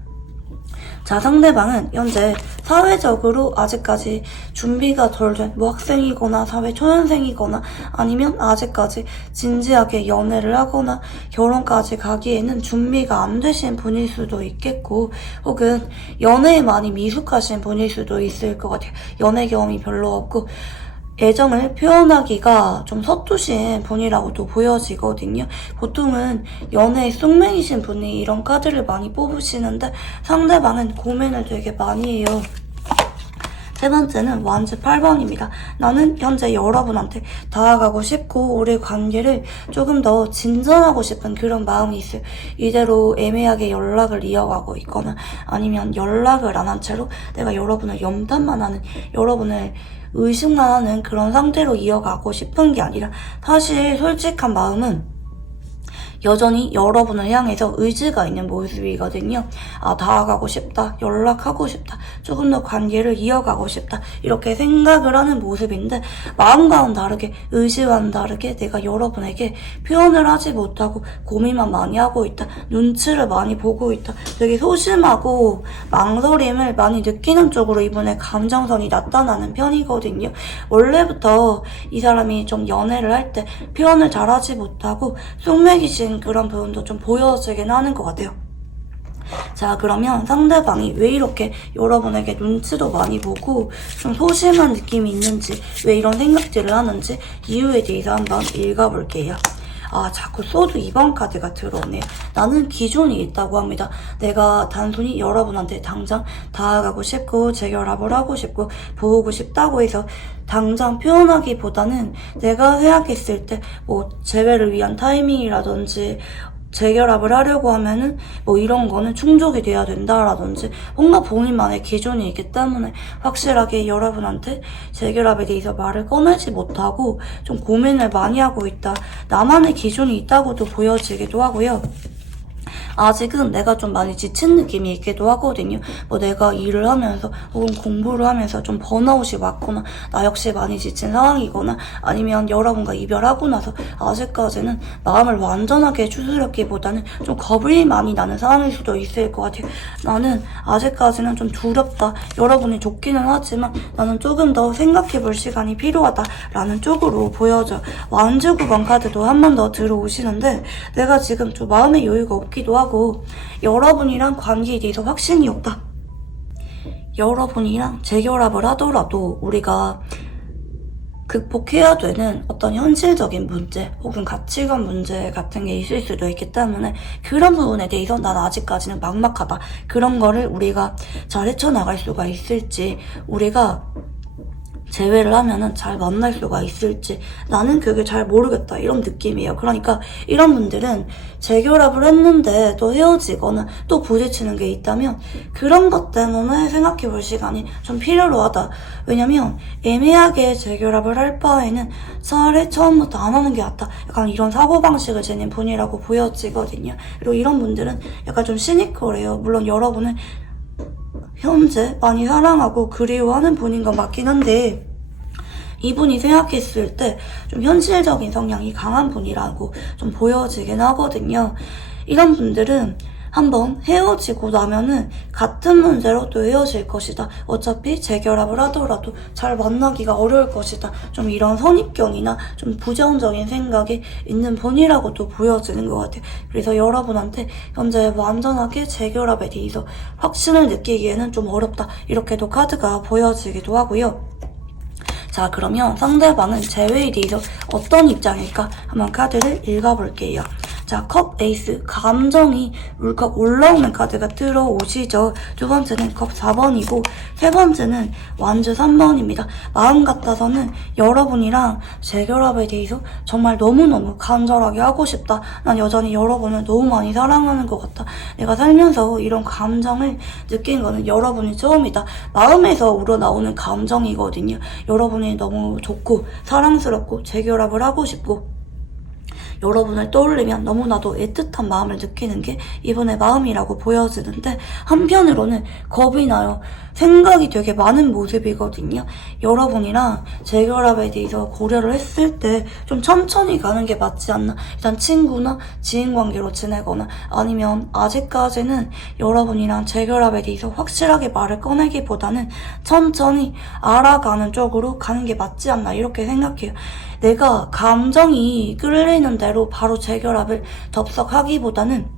자, 상대방은 현재 사회적으로 아직까지 준비가 덜 된 학생이거나 사회 초년생이거나 아니면 아직까지 진지하게 연애를 하거나 결혼까지 가기에는 준비가 안 되신 분일 수도 있겠고, 혹은 연애에 많이 미숙하신 분일 수도 있을 것 같아요. 연애 경험이 별로 없고 애정을 표현하기가 좀 서투신 분이라고도 보여지거든요. 보통은 연애에 쑥맥이신 분이 이런 카드를 많이 뽑으시는데 상대방은 고민을 되게 많이 해요. 세 번째는 완즈 8번입니다. 나는 현재 여러분한테 다가가고 싶고 우리 관계를 조금 더 진전하고 싶은 그런 마음이 있어요. 이대로 애매하게 연락을 이어가고 있거나 아니면 연락을 안 한 채로 내가 여러분을 염탐만 하는, 여러분을 의식만 하는 그런 상태로 이어가고 싶은 게 아니라 사실 솔직한 마음은 여전히 여러분을 향해서 의지가 있는 모습이거든요. 아, 다가가고 싶다, 연락하고 싶다, 조금 더 관계를 이어가고 싶다, 이렇게 생각을 하는 모습인데 마음과는 다르게, 의지와는 다르게 내가 여러분에게 표현을 하지 못하고 고민만 많이 하고 있다, 눈치를 많이 보고 있다, 되게 소심하고 망설임을 많이 느끼는 쪽으로 이분의 감정선이 나타나는 편이거든요. 원래부터 이 사람이 좀 연애를 할 때 표현을 잘하지 못하고 쑥맥이신 그런 부분도 좀 보여지긴 하는 것 같아요. 자, 그러면 상대방이 왜 이렇게 여러분에게 눈치도 많이 보고 좀 소심한 느낌이 있는지, 왜 이런 생각들을 하는지 이유에 대해서 한번 읽어볼게요. 아, 자꾸 소드 2번 카드가 들어오네요. 나는 기준이 있다고 합니다. 내가 단순히 여러분한테 당장 다가가고 싶고 재결합을 하고 싶고 보고 싶다고 해서 당장 표현하기보다는 내가 생각했을 때 재회를 위한 타이밍이라든지 재결합을 하려고 하면은 이런 거는 충족이 돼야 된다라든지 뭔가 본인만의 기준이 있기 때문에 확실하게 여러분한테 재결합에 대해서 말을 꺼내지 못하고 좀 고민을 많이 하고 있다, 나만의 기준이 있다고도 보여지기도 하고요. 아직은 내가 좀 많이 지친 느낌이 있기도 하거든요. 내가 일을 하면서 혹은 공부를 하면서 좀 번아웃이 왔거나 나 역시 많이 지친 상황이거나 아니면 여러분과 이별하고 나서 아직까지는 마음을 완전하게 추스렸기보다는 좀 겁이 많이 나는 상황일 수도 있을 것 같아요. 나는 아직까지는 좀 두렵다, 여러분이 좋기는 하지만 나는 조금 더 생각해볼 시간이 필요하다라는 쪽으로 보여져. 완즈 9번 카드도 한 번 더 들어오시는데 내가 지금 좀 마음의 여유가 없기도 하고 여러분이랑 관계에 대해서 확신이 없다. 여러분이랑 재결합을 하더라도 우리가 극복해야 되는 어떤 현실적인 문제 혹은 가치관 문제 같은 게 있을 수도 있기 때문에 그런 부분에 대해서 난 아직까지는 막막하다. 그런 거를 우리가 잘 헤쳐나갈 수가 있을지, 우리가 재회를 하면은 잘 만날 수가 있을지 나는 그게 잘 모르겠다, 이런 느낌이에요. 그러니까 이런 분들은 재결합을 했는데 또 헤어지거나 또 부딪히는 게 있다면 그런 것 때문에 생각해 볼 시간이 좀 필요로 하다. 왜냐면 애매하게 재결합을 할 바에는 차라리 처음부터 안 하는 게 낫다, 약간 이런 사고방식을 지닌 분이라고 보여지거든요. 그리고 이런 분들은 약간 좀 시니컬해요. 물론 여러분은 현재 많이 사랑하고 그리워하는 분인 건 맞긴 한데, 이분이 생각했을 때 좀 현실적인 성향이 강한 분이라고 좀 보여지긴 하거든요. 이런 분들은 한번 헤어지고 나면은 같은 문제로 또 헤어질 것이다. 어차피 재결합을 하더라도 잘 만나기가 어려울 것이다. 좀 이런 선입견이나 좀 부정적인 생각이 있는 분이라고 또 보여지는 것 같아요. 그래서 여러분한테 현재 완전하게 재결합에 대해서 확신을 느끼기에는 좀 어렵다. 이렇게도 카드가 보여지기도 하고요. 자, 그러면 상대방은 재회에 대해서 어떤 입장일까? 한번 카드를 읽어볼게요. 자, 컵 에이스, 감정이 울컥 올라오는 카드가 들어오시죠. 두 번째는 컵 4번이고, 세 번째는 완주 3번입니다. 마음 같아서는 여러분이랑 재결합에 대해서 정말 너무너무 간절하게 하고 싶다. 난 여전히 여러분을 너무 많이 사랑하는 것 같다. 내가 살면서 이런 감정을 느낀 거는 여러분이 처음이다. 마음에서 우러나오는 감정이거든요. 여러분이 너무 좋고 사랑스럽고 재결합을 하고 싶고, 여러분을 떠올리면 너무나도 애틋한 마음을 느끼는 게 이분의 마음이라고 보여지는데, 한편으로는 겁이 나요. 생각이 되게 많은 모습이거든요. 여러분이랑 재결합에 대해서 고려를 했을 때 좀 천천히 가는 게 맞지 않나. 일단 친구나 지인 관계로 지내거나, 아니면 아직까지는 여러분이랑 재결합에 대해서 확실하게 말을 꺼내기보다는 천천히 알아가는 쪽으로 가는 게 맞지 않나, 이렇게 생각해요. 내가 감정이 끌리는 대로 바로 재결합을 덥석하기보다는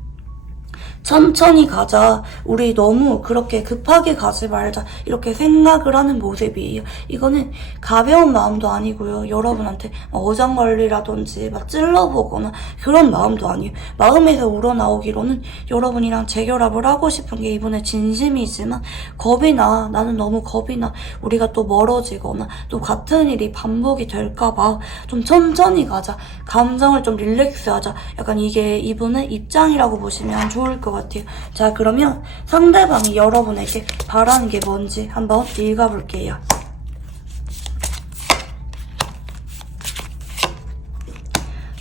천천히 가자. 우리 너무 그렇게 급하게 가지 말자. 이렇게 생각을 하는 모습이에요. 이거는 가벼운 마음도 아니고요. 여러분한테 어장관리라든지 막 찔러보거나 그런 마음도 아니에요. 마음에서 우러나오기로는 여러분이랑 재결합을 하고 싶은 게 이분의 진심이지만 겁이 나. 나는 너무 겁이 나. 우리가 또 멀어지거나 또 같은 일이 반복이 될까봐 좀 천천히 가자. 감정을 좀 릴렉스하자. 약간 이게 이분의 입장이라고 보시면 좋을 것 같아요. 자, 그러면 상대방이 여러분에게 바라는 게 뭔지 한번 읽어볼게요.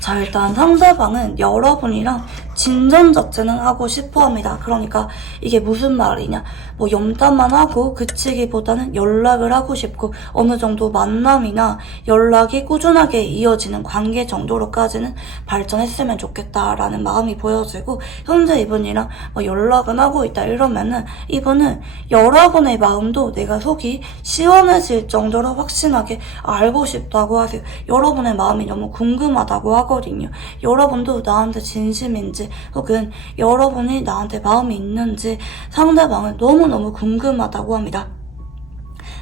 자, 일단 상대방은 여러분이랑 진전자체는 하고 싶어 합니다. 그러니까 이게 무슨 말이냐. 뭐 염탐만 하고 그치기보다는 연락을 하고 싶고, 어느 정도 만남이나 연락이 꾸준하게 이어지는 관계 정도로까지는 발전했으면 좋겠다라는 마음이 보여지고, 현재 이분이랑 뭐 연락은 하고 있다 이러면은 이분은 여러분의 마음도 내가 속이 시원해질 정도로 확신하게 알고 싶다고 하세요. 여러분의 마음이 너무 궁금하다고 하거든요. 여러분도 나한테 진심인지 혹은 여러분이 나한테 마음이 있는지 상대방은 너무너무 궁금하다고 합니다.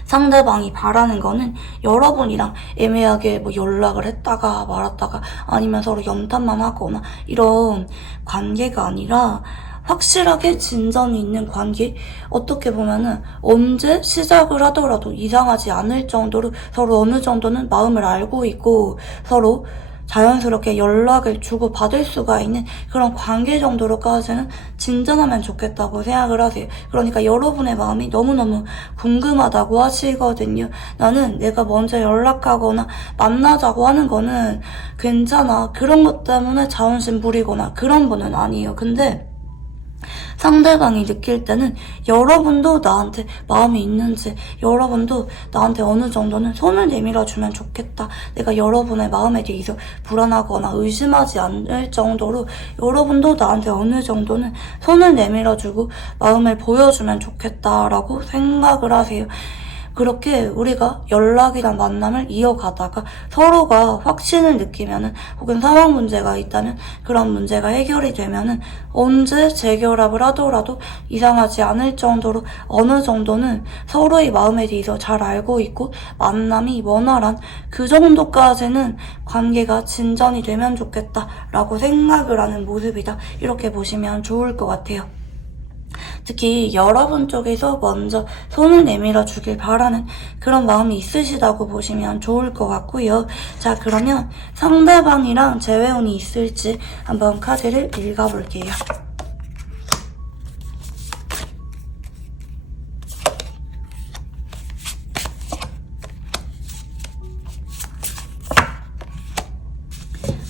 상대방이 바라는 거는 여러분이랑 애매하게 뭐 연락을 했다가 말았다가 아니면 서로 염탐만 하거나 이런 관계가 아니라 확실하게 진전이 있는 관계, 어떻게 보면은 언제 시작을 하더라도 이상하지 않을 정도로 서로 어느 정도는 마음을 알고 있고 서로 자연스럽게 연락을 주고받을 수가 있는 그런 관계 정도로까지는 진전하면 좋겠다고 생각을 하세요. 그러니까 여러분의 마음이 너무너무 궁금하다고 하시거든요. 나는 내가 먼저 연락하거나 만나자고 하는 거는 괜찮아. 그런 것 때문에 자존심 부리거나 그런 분은 아니에요. 근데 상대방이 느낄 때는 여러분도 나한테 마음이 있는지, 여러분도 나한테 어느 정도는 손을 내밀어주면 좋겠다. 내가 여러분의 마음에 대해서 불안하거나 의심하지 않을 정도로 여러분도 나한테 어느 정도는 손을 내밀어주고 마음을 보여주면 좋겠다라고 생각을 하세요. 그렇게 우리가 연락이나 만남을 이어가다가 서로가 확신을 느끼면은 혹은 상황 문제가 있다면 그런 문제가 해결이 되면은 언제 재결합을 하더라도 이상하지 않을 정도로 어느 정도는 서로의 마음에 대해서 잘 알고 있고 만남이 원활한 그 정도까지는 관계가 진전이 되면 좋겠다라고 생각을 하는 모습이다. 이렇게 보시면 좋을 것 같아요. 특히 여러분 쪽에서 먼저 손을 내밀어 주길 바라는 그런 마음이 있으시다고 보시면 좋을 것 같고요. 자, 그러면 상대방이랑 재회운이 있을지 한번 카드를 읽어볼게요.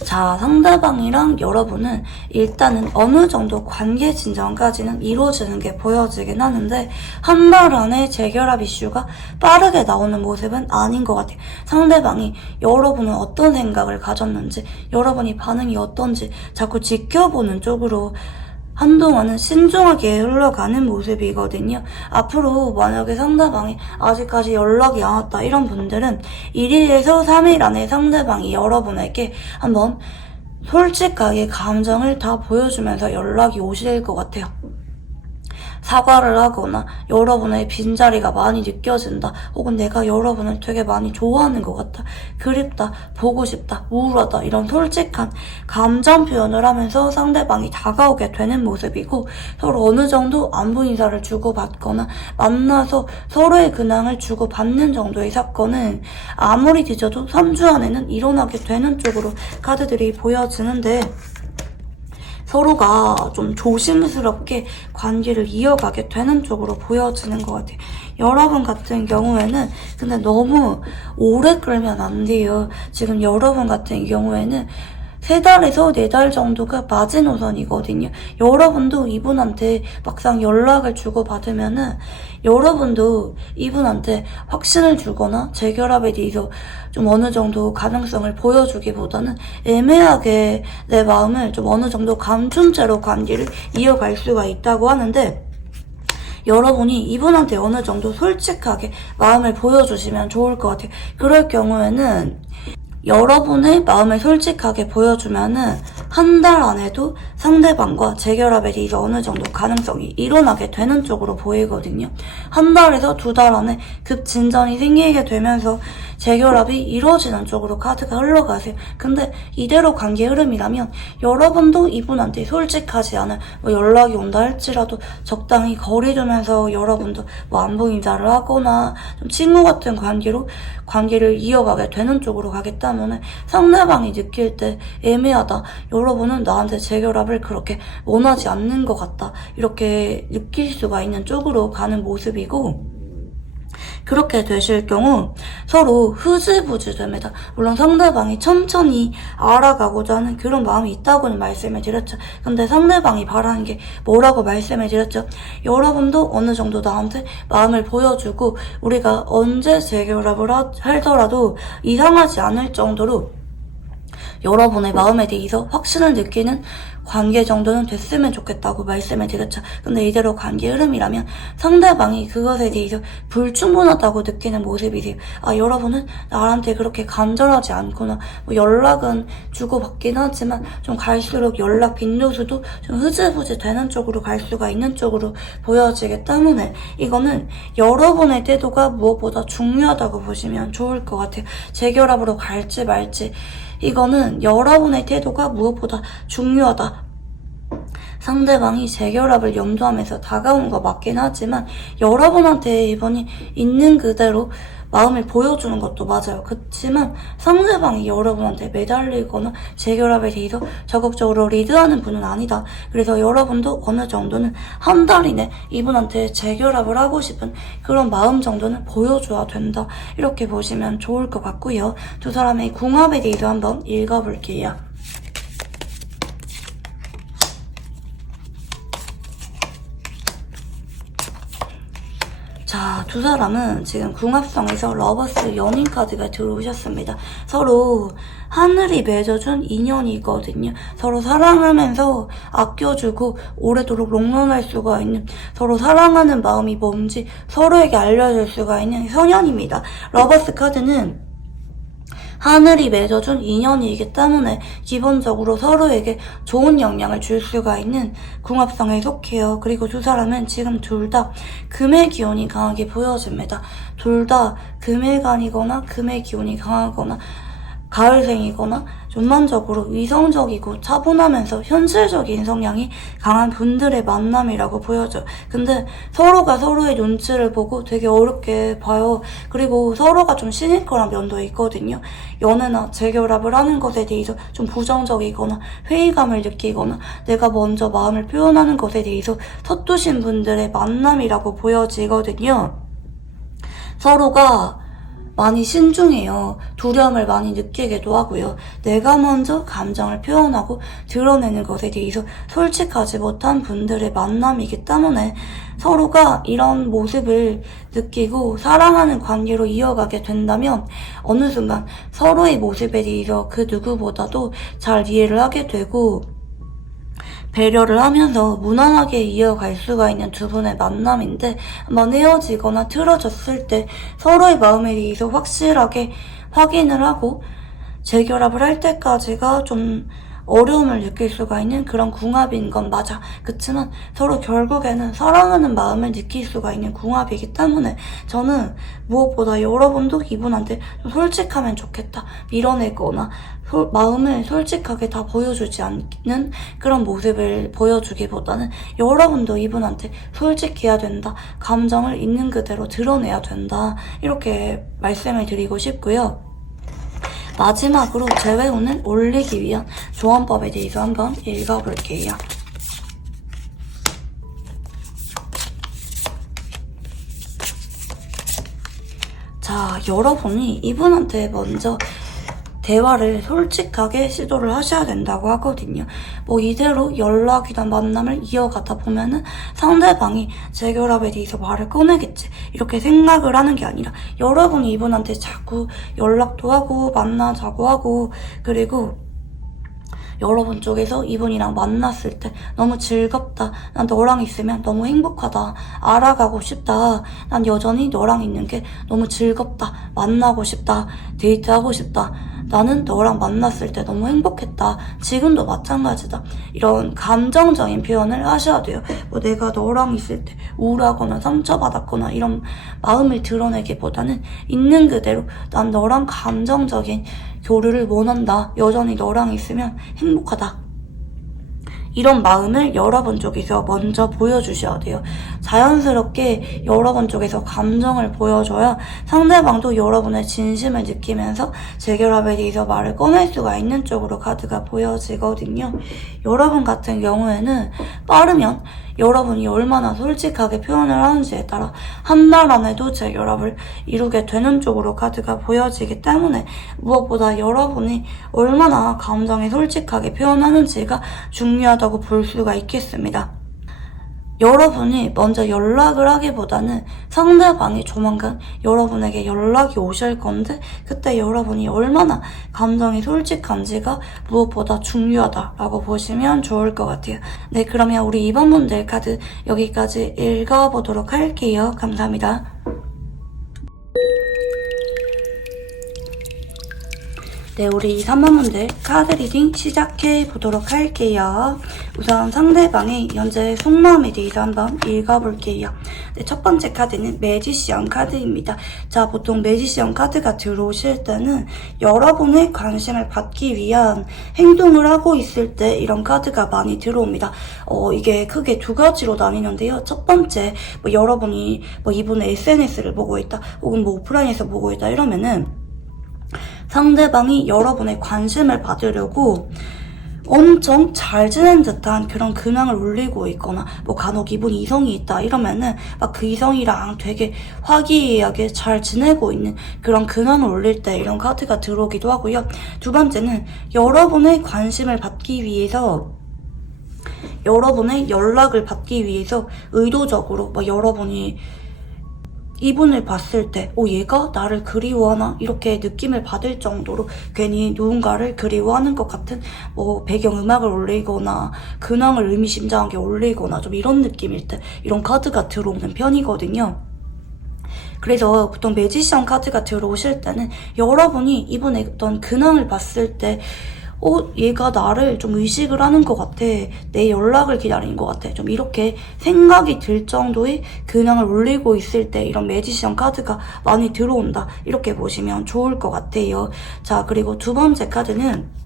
자, 상대방이랑 여러분은 일단은 어느 정도 관계 진전까지는 이루어지는 게 보여지긴 하는데 한 달 안에 재결합 이슈가 빠르게 나오는 모습은 아닌 것 같아요. 상대방이 여러분은 어떤 생각을 가졌는지, 여러분이 반응이 어떤지 자꾸 지켜보는 쪽으로 한동안은 신중하게 흘러가는 모습이거든요. 앞으로 만약에 상대방이 아직까지 연락이 안 왔다 이런 분들은 1일에서 3일 안에 상대방이 여러분에게 한번 솔직하게 감정을 다 보여주면서 연락이 오실 것 같아요. 사과를 하거나 여러분의 빈자리가 많이 느껴진다, 혹은 내가 여러분을 되게 많이 좋아하는 것 같다, 그립다, 보고 싶다, 우울하다, 이런 솔직한 감정 표현을 하면서 상대방이 다가오게 되는 모습이고, 서로 어느 정도 안부 인사를 주고받거나 만나서 서로의 근황을 주고받는 정도의 사건은 아무리 늦어도 3주 안에는 일어나게 되는 쪽으로 카드들이 보여지는데, 서로가 좀 조심스럽게 관계를 이어가게 되는 쪽으로 보여지는 것 같아요. 여러분 같은 경우에는 근데 너무 오래 끌면 안 돼요. 지금 여러분 같은 경우에는 3달에서 4달 정도가 마지노선이거든요. 여러분도 이분한테 막상 연락을 주고받으면은 여러분도 이분한테 확신을 주거나 재결합에 대해서 좀 어느 정도 가능성을 보여주기보다는 애매하게 내 마음을 좀 어느 정도 감춘 채로 관계를 이어갈 수가 있다고 하는데, 여러분이 이분한테 어느 정도 솔직하게 마음을 보여주시면 좋을 것 같아요. 그럴 경우에는 여러분의 마음을 솔직하게 보여주면은 한 달 안에도 상대방과 재결합에 대해서 어느 정도 가능성이 일어나게 되는 쪽으로 보이거든요. 한 달에서 2달 안에 급진전이 생기게 되면서 재결합이 이루어지는 쪽으로 카드가 흘러가세요. 근데 이대로 관계 흐름이라면 여러분도 이분한테 솔직하지 않은 연락이 온다 할지라도 적당히 거리 두면서 여러분도 안부 인사를 하거나 좀 친구 같은 관계로 관계를 이어가게 되는 쪽으로 가겠다면 상대방이 느낄 때 애매하다, 여러분은 나한테 재결합을 그렇게 원하지 않는 것 같다, 이렇게 느낄 수가 있는 쪽으로 가는 모습이고, 그렇게 되실 경우 서로 흐지부지 됩니다. 물론 상대방이 천천히 알아가고자 하는 그런 마음이 있다고는 말씀을 드렸죠. 근데 상대방이 바라는 게 뭐라고 말씀을 드렸죠? 여러분도 어느 정도 나한테 마음을 보여주고 우리가 언제 재결합을 하더라도 이상하지 않을 정도로 여러분의 마음에 대해서 확신을 느끼는 관계 정도는 됐으면 좋겠다고 말씀을 드렸죠. 근데 이대로 관계 흐름이라면 상대방이 그것에 대해서 불충분하다고 느끼는 모습이세요. 여러분은 나한테 그렇게 간절하지 않구나. 연락은 주고받긴 하지만 좀 갈수록 연락 빈도수도 좀 흐지부지 되는 쪽으로 갈 수가 있는 쪽으로 보여지기 때문에 이거는 여러분의 태도가 무엇보다 중요하다고 보시면 좋을 것 같아요. 재결합으로 갈지 말지, 이거는 여러분의 태도가 무엇보다 중요하다. 상대방이 재결합을 염두하면서 다가온 거 맞긴 하지만 여러분한테 이번이 있는 그대로 마음을 보여주는 것도 맞아요. 그렇지만 상대방이 여러분한테 매달리거나 재결합에 대해서 적극적으로 리드하는 분은 아니다. 그래서 여러분도 어느 정도는 한 달 이내 이분한테 재결합을 하고 싶은 그런 마음 정도는 보여줘야 된다, 이렇게 보시면 좋을 것 같고요. 두 사람의 궁합에 대해서 한번 읽어볼게요. 자, 두 사람은 지금 궁합성에서 러버스 연인 카드가 들어오셨습니다. 서로 하늘이 맺어준 인연이거든요. 서로 사랑하면서 아껴주고 오래도록 롱런할 수가 있는, 서로 사랑하는 마음이 뭔지 서로에게 알려줄 수가 있는 선연입니다. 러버스 카드는 하늘이 맺어준 인연이기 때문에 기본적으로 서로에게 좋은 영향을 줄 수가 있는 궁합성에 속해요. 그리고 두 사람은 지금 둘 다 금의 기운이 강하게 보여집니다. 둘 다 금일간이거나 금의 기운이 강하거나 가을생이거나 전반적으로 위성적이고 차분하면서 현실적인 성향이 강한 분들의 만남이라고 보여져요. 근데 서로가 서로의 눈치를 보고 되게 어렵게 봐요. 그리고 서로가 좀 시니컬한 면도 있거든요. 연애나 재결합을 하는 것에 대해서 좀 부정적이거나 회의감을 느끼거나 내가 먼저 마음을 표현하는 것에 대해서 서투신 분들의 만남이라고 보여지거든요. 서로가 많이 신중해요. 두려움을 많이 느끼기도 하고요. 내가 먼저 감정을 표현하고 드러내는 것에 대해서 솔직하지 못한 분들의 만남이기 때문에 서로가 이런 모습을 느끼고 사랑하는 관계로 이어가게 된다면 어느 순간 서로의 모습에 대해서 그 누구보다도 잘 이해를 하게 되고 배려를 하면서 무난하게 이어갈 수가 있는 두 분의 만남인데, 한번 헤어지거나 틀어졌을 때 서로의 마음에 대해서 확실하게 확인을 하고 재결합을 할 때까지가 좀 어려움을 느낄 수가 있는 그런 궁합인 건 맞아. 그치만 서로 결국에는 사랑하는 마음을 느낄 수가 있는 궁합이기 때문에 저는 무엇보다 여러분도 이분한테 좀 솔직하면 좋겠다. 밀어내거나 마음을 솔직하게 다 보여주지 않는 그런 모습을 보여주기보다는 여러분도 이분한테 솔직해야 된다. 감정을 있는 그대로 드러내야 된다. 이렇게 말씀을 드리고 싶고요. 마지막으로 재회운을 올리기 위한 조언법에 대해서 한번 읽어볼게요. 자, 여러분이 이분한테 먼저 대화를 솔직하게 시도를 하셔야 된다고 하거든요. 뭐 이대로 연락이나 만남을 이어가다 보면은 상대방이 재결합에 대해서 말을 꺼내겠지 이렇게 생각을 하는 게 아니라 여러분이 이분한테 자꾸 연락도 하고 만나자고 하고 그리고 여러분 쪽에서 이분이랑 만났을 때 너무 즐겁다. 난 너랑 있으면 너무 행복하다. 알아가고 싶다. 난 여전히 너랑 있는 게 너무 즐겁다. 만나고 싶다. 데이트하고 싶다. 나는 너랑 만났을 때 너무 행복했다. 지금도 마찬가지다. 이런 감정적인 표현을 하셔야 돼요. 뭐 내가 너랑 있을 때 우울하거나 상처받았거나 이런 마음을 드러내기보다는 있는 그대로 난 너랑 감정적인 교류를 원한다. 여전히 너랑 있으면 행복하다. 이런 마음을 여러분 쪽에서 먼저 보여주셔야 돼요. 자연스럽게 여러분 쪽에서 감정을 보여줘야 상대방도 여러분의 진심을 느끼면서 재결합에 대해서 말을 꺼낼 수가 있는 쪽으로 카드가 보여지거든요. 여러분 같은 경우에는 빠르면 여러분이 얼마나 솔직하게 표현을 하는지에 따라 한 달 안에도 재결합을 이루게 되는 쪽으로 카드가 보여지기 때문에 무엇보다 여러분이 얼마나 감정에 솔직하게 표현하는지가 중요하다고 볼 수가 있겠습니다. 여러분이 먼저 연락을 하기보다는 상대방이 조만간 여러분에게 연락이 오실 건데 그때 여러분이 얼마나 감정이 솔직한지가 무엇보다 중요하다라고 보시면 좋을 것 같아요. 네, 그러면 우리 2번 분들 카드 여기까지 읽어보도록 할게요. 감사합니다. 네, 우리 3번 분들 카드 리딩 시작해 보도록 할게요. 우선 상대방의 현재 속마음에 대해서 한번 읽어볼게요. 네, 첫 번째 카드는 매지션 카드입니다. 자, 보통 매지션 카드가 들어오실 때는 여러분의 관심을 받기 위한 행동을 하고 있을 때 이런 카드가 많이 들어옵니다. 이게 크게 두 가지로 나뉘는데요. 첫 번째, 뭐 여러분이 뭐 이분의 SNS를 보고 있다, 혹은 뭐 오프라인에서 보고 있다 이러면은 상대방이 여러분의 관심을 받으려고 엄청 잘 지낸 듯한 그런 근황을 올리고 있거나 뭐 간혹 이분이 이성이 있다 이러면은 막 그 이성이랑 되게 화기애애하게 잘 지내고 있는 그런 근황을 올릴 때 이런 카드가 들어오기도 하고요. 두 번째는 여러분의 관심을 받기 위해서 여러분의 연락을 받기 위해서 의도적으로 뭐 여러분이 이분을 봤을 때 얘가 나를 그리워하나? 이렇게 느낌을 받을 정도로 괜히 누군가를 그리워하는 것 같은 뭐 배경음악을 올리거나 근황을 의미심장하게 올리거나 좀 이런 느낌일 때 이런 카드가 들어오는 편이거든요. 그래서 보통 매지션 카드가 들어오실 때는 여러분이 이분의 어떤 근황을 봤을 때 얘가 나를 좀 의식을 하는 것 같아. 내 연락을 기다리는 것 같아. 좀 이렇게 생각이 들 정도의 근황을 올리고 있을 때 이런 매지션 카드가 많이 들어온다. 이렇게 보시면 좋을 것 같아요. 자, 그리고 두 번째 카드는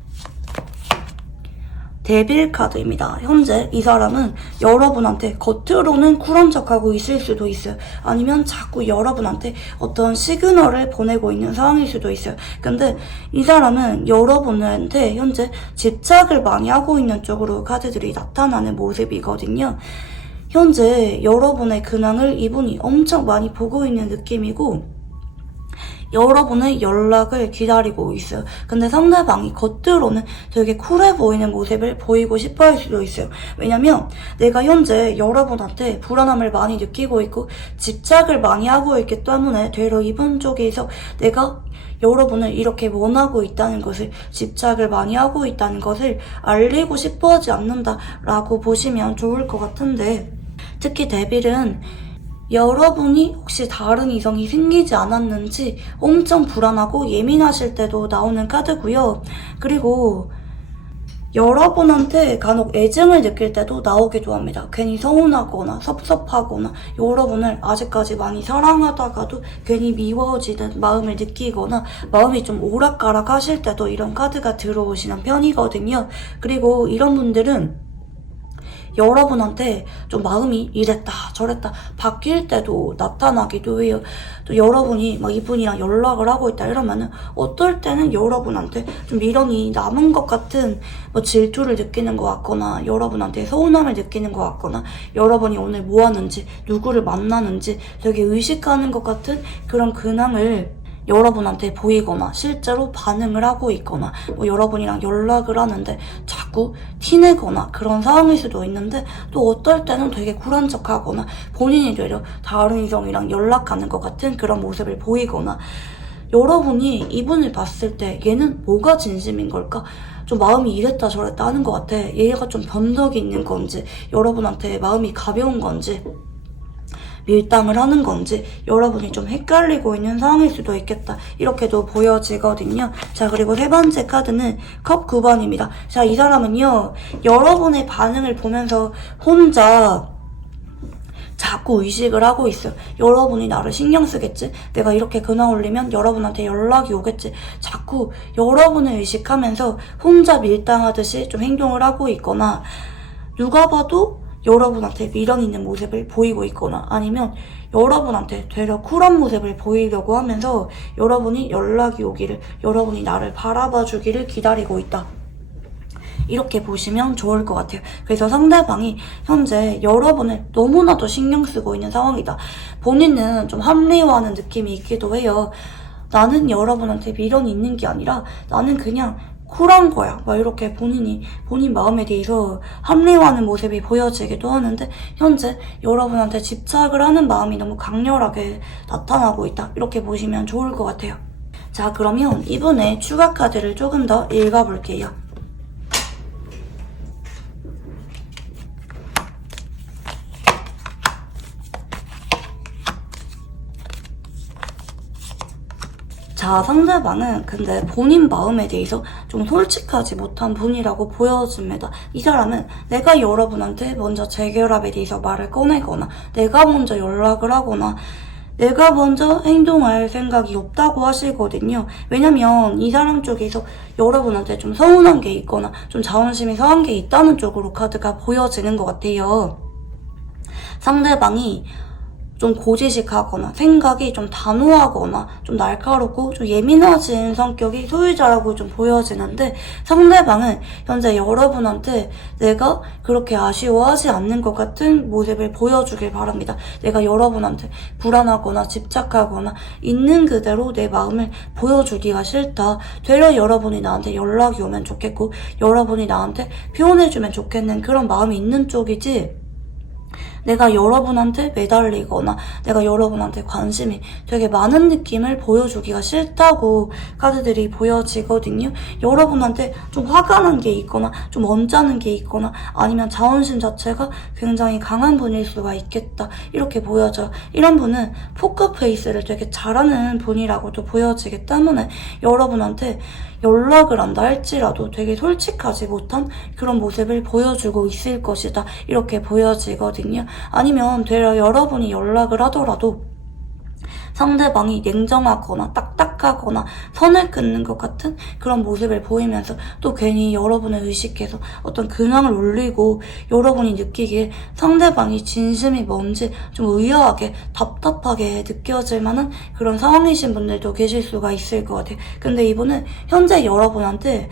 데빌 카드입니다. 현재 이 사람은 여러분한테 겉으로는 쿨한 척하고 있을 수도 있어요. 아니면 자꾸 여러분한테 어떤 시그널을 보내고 있는 상황일 수도 있어요. 근데 이 사람은 여러분한테 현재 집착을 많이 하고 있는 쪽으로 카드들이 나타나는 모습이거든요. 현재 여러분의 근황을 이분이 엄청 많이 보고 있는 느낌이고 여러분의 연락을 기다리고 있어요. 근데 상대방이 겉으로는 되게 쿨해 보이는 모습을 보이고 싶어 할 수도 있어요. 왜냐면 내가 현재 여러분한테 불안함을 많이 느끼고 있고 집착을 많이 하고 있기 때문에 되려 이분 쪽에서 내가 여러분을 이렇게 원하고 있다는 것을, 집착을 많이 하고 있다는 것을 알리고 싶어 하지 않는다라고 보시면 좋을 것 같은데, 특히 데빌은 여러분이 혹시 다른 이성이 생기지 않았는지 엄청 불안하고 예민하실 때도 나오는 카드고요. 그리고 여러분한테 간혹 애증을 느낄 때도 나오기도 합니다. 괜히 서운하거나 섭섭하거나 여러분을 아직까지 많이 사랑하다가도 괜히 미워지는 마음을 느끼거나 마음이 좀 오락가락 하실 때도 이런 카드가 들어오시는 편이거든요. 그리고 이런 분들은 여러분한테 좀 마음이 이랬다 저랬다 바뀔 때도 나타나기도 해요. 또 여러분이 막 이분이랑 연락을 하고 있다 이러면은 어떨 때는 여러분한테 좀 미련이 남은 것 같은 뭐 질투를 느끼는 것 같거나 여러분한테 서운함을 느끼는 것 같거나 여러분이 오늘 뭐 하는지 누구를 만나는지 되게 의식하는 것 같은 그런 근황을 여러분한테 보이거나 실제로 반응을 하고 있거나 뭐 여러분이랑 연락을 하는데 자꾸 티내거나 그런 상황일 수도 있는데, 또 어떨 때는 되게 쿨한 척하거나 본인이 되려 다른 이성이랑 연락하는 것 같은 그런 모습을 보이거나, 여러분이 이분을 봤을 때 얘는 뭐가 진심인 걸까? 좀 마음이 이랬다 저랬다 하는 것 같아. 얘가 좀 변덕이 있는 건지, 여러분한테 마음이 가벼운 건지, 밀당을 하는 건지 여러분이 좀 헷갈리고 있는 상황일 수도 있겠다, 이렇게도 보여지거든요. 자, 그리고 세 번째 카드는 컵 9번입니다. 자, 이 사람은요, 여러분의 반응을 보면서 혼자 자꾸 의식을 하고 있어요. 여러분이 나를 신경 쓰겠지? 내가 이렇게 근황 올리면 여러분한테 연락이 오겠지? 자꾸 여러분을 의식하면서 혼자 밀당하듯이 좀 행동을 하고 있거나, 누가 봐도 여러분한테 미련 있는 모습을 보이고 있거나, 아니면 여러분한테 되려 쿨한 모습을 보이려고 하면서 여러분이 연락이 오기를, 여러분이 나를 바라봐 주기를 기다리고 있다, 이렇게 보시면 좋을 것 같아요. 그래서 상대방이 현재 여러분을 너무나도 신경 쓰고 있는 상황이다. 본인은 좀 합리화하는 느낌이 있기도 해요. 나는 여러분한테 미련이 있는 게 아니라 나는 그냥 쿨한 거야, 막 이렇게 본인 마음에 대해서 합리화하는 모습이 보여지기도 하는데, 현재 여러분한테 집착을 하는 마음이 너무 강렬하게 나타나고 있다, 이렇게 보시면 좋을 것 같아요. 자, 그러면 이분의 추가 카드를 조금 더 읽어볼게요. 자, 상대방은 근데 본인 마음에 대해서 좀 솔직하지 못한 분이라고 보여집니다. 이 사람은 내가 여러분한테 먼저 재결합에 대해서 말을 꺼내거나, 내가 먼저 연락을 하거나, 내가 먼저 행동할 생각이 없다고 하시거든요. 왜냐면 이 사람 쪽에서 여러분한테 좀 서운한 게 있거나 좀 자존심이 상한 게 있다는 쪽으로 카드가 보여지는 것 같아요. 상대방이 좀 고지식하거나 생각이 좀 단호하거나 좀 날카롭고 좀 예민해진 성격이 소유자라고 좀 보여지는데, 상대방은 현재 여러분한테 내가 그렇게 아쉬워하지 않는 것 같은 모습을 보여주길 바랍니다. 내가 여러분한테 불안하거나 집착하거나 있는 그대로 내 마음을 보여주기가 싫다, 되려 여러분이 나한테 연락이 오면 좋겠고 여러분이 나한테 표현해주면 좋겠는 그런 마음이 있는 쪽이지, 내가 여러분한테 매달리거나 내가 여러분한테 관심이 되게 많은 느낌을 보여주기가 싫다고 카드들이 보여지거든요. 여러분한테 좀 화가 난 게 있거나 좀 언짢은 게 있거나 아니면 자존심 자체가 굉장히 강한 분일 수가 있겠다, 이렇게 보여져요. 이런 분은 포커페이스를 되게 잘하는 분이라고도 보여지기 때문에 여러분한테 연락을 한다 할지라도 되게 솔직하지 못한 그런 모습을 보여주고 있을 것이다, 이렇게 보여지거든요. 아니면 되려 여러분이 연락을 하더라도 상대방이 냉정하거나 딱딱하거나 선을 긋는 것 같은 그런 모습을 보이면서 또 괜히 여러분을 의식해서 어떤 근황을 올리고, 여러분이 느끼기에 상대방이 진심이 뭔지 좀 의아하게 답답하게 느껴질 만한 그런 상황이신 분들도 계실 수가 있을 것 같아요. 근데 이분은 현재 여러분한테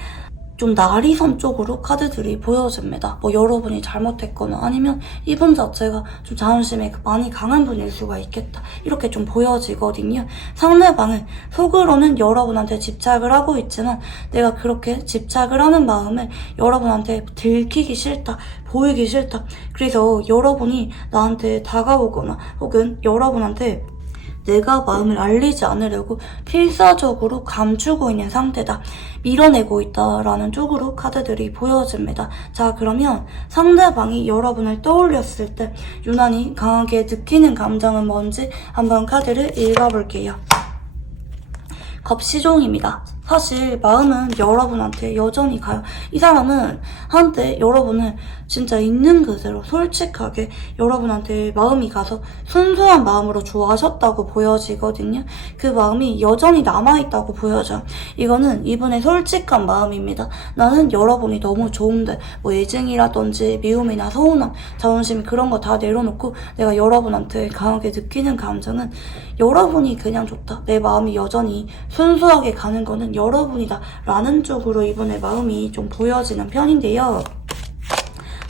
좀 나리선 쪽으로 카드들이 보여집니다. 뭐 여러분이 잘못했거나 아니면 이분 자체가 좀 자존심이 많이 강한 분일 수가 있겠다. 이렇게 좀 보여지거든요. 상대방은 속으로는 여러분한테 집착을 하고 있지만 내가 그렇게 집착을 하는 마음을 여러분한테 들키기 싫다. 보이기 싫다. 그래서 여러분이 나한테 다가오거나 혹은 여러분한테 내가 마음을 알리지 않으려고 필사적으로 감추고 있는 상태다. 밀어내고 있다라는 쪽으로 카드들이 보여집니다. 자, 그러면 상대방이 여러분을 떠올렸을 때 유난히 강하게 느끼는 감정은 뭔지 한번 카드를 읽어볼게요. 겁시종입니다. 사실 마음은 여러분한테 여전히 가요. 이 사람은 한때 여러분을 진짜 있는 그대로 솔직하게 여러분한테 마음이 가서 순수한 마음으로 좋아하셨다고 보여지거든요. 그 마음이 여전히 남아있다고 보여져요. 이거는 이분의 솔직한 마음입니다. 나는 여러분이 너무 좋은데 뭐 애증이라든지 미움이나 서운함, 자존심 그런 거 다 내려놓고 내가 여러분한테 강하게 느끼는 감정은 여러분이 그냥 좋다. 내 마음이 여전히 순수하게 가는 거는 여러분이다 라는 쪽으로 이분의 마음이 좀 보여지는 편인데요.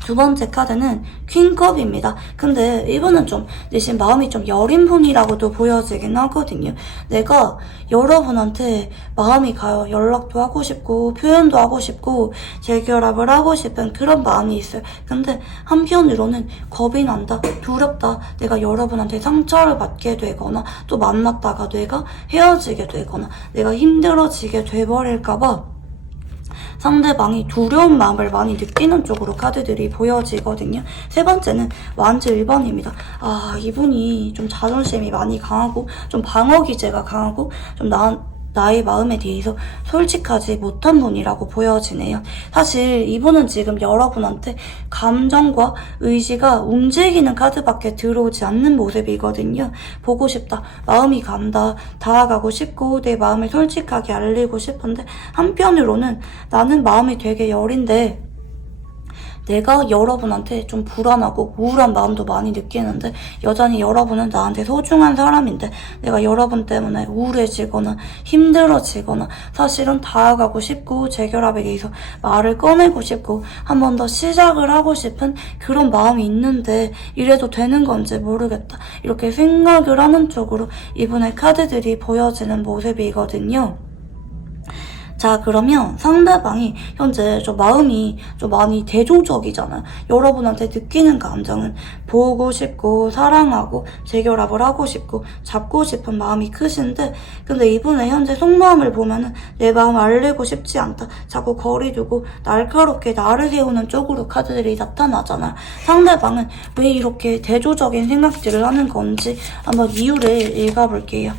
두 번째 카드는 퀸컵입니다. 근데 이분은 좀 대신 마음이 좀 여린 분이라고도 보여지긴 하거든요. 내가 여러분한테 마음이 가요. 연락도 하고 싶고 표현도 하고 싶고 재결합을 하고 싶은 그런 마음이 있어요. 근데 한편으로는 겁이 난다, 두렵다. 내가 여러분한테 상처를 받게 되거나 또 만났다가 내가 헤어지게 되거나 내가 힘들어지게 돼버릴까봐 상대방이 두려운 마음을 많이 느끼는 쪽으로 카드들이 보여지거든요. 세 번째는 완즈 1번입니다. 아, 이분이 좀 자존심이 많이 강하고 좀 방어 기제가 강하고 좀 나의 마음에 대해서 솔직하지 못한 분이라고 보여지네요. 사실 이분은 지금 여러분한테 감정과 의지가 움직이는 카드밖에 들어오지 않는 모습이거든요. 보고 싶다, 마음이 간다, 다가가고 싶고 내 마음을 솔직하게 알리고 싶은데 한편으로는 나는 마음이 되게 여린데 내가 여러분한테 좀 불안하고 우울한 마음도 많이 느끼는데 여전히 여러분은 나한테 소중한 사람인데 내가 여러분 때문에 우울해지거나 힘들어지거나 사실은 다가가고 싶고 재결합에 대해서 말을 꺼내고 싶고 한 번 더 시작을 하고 싶은 그런 마음이 있는데 이래도 되는 건지 모르겠다. 이렇게 생각을 하는 쪽으로 이분의 카드들이 보여지는 모습이거든요. 자, 그러면 상대방이 현재 좀 마음이 좀 많이 대조적이잖아요. 여러분한테 느끼는 감정은 보고 싶고 사랑하고 재결합을 하고 싶고 잡고 싶은 마음이 크신데 근데 이분의 현재 속마음을 보면은 내 마음 알리고 싶지 않다. 자꾸 거리 두고 날카롭게 나를 세우는 쪽으로 카드들이 나타나잖아요. 상대방은 왜 이렇게 대조적인 생각들을 하는 건지 한번 이유를 읽어볼게요.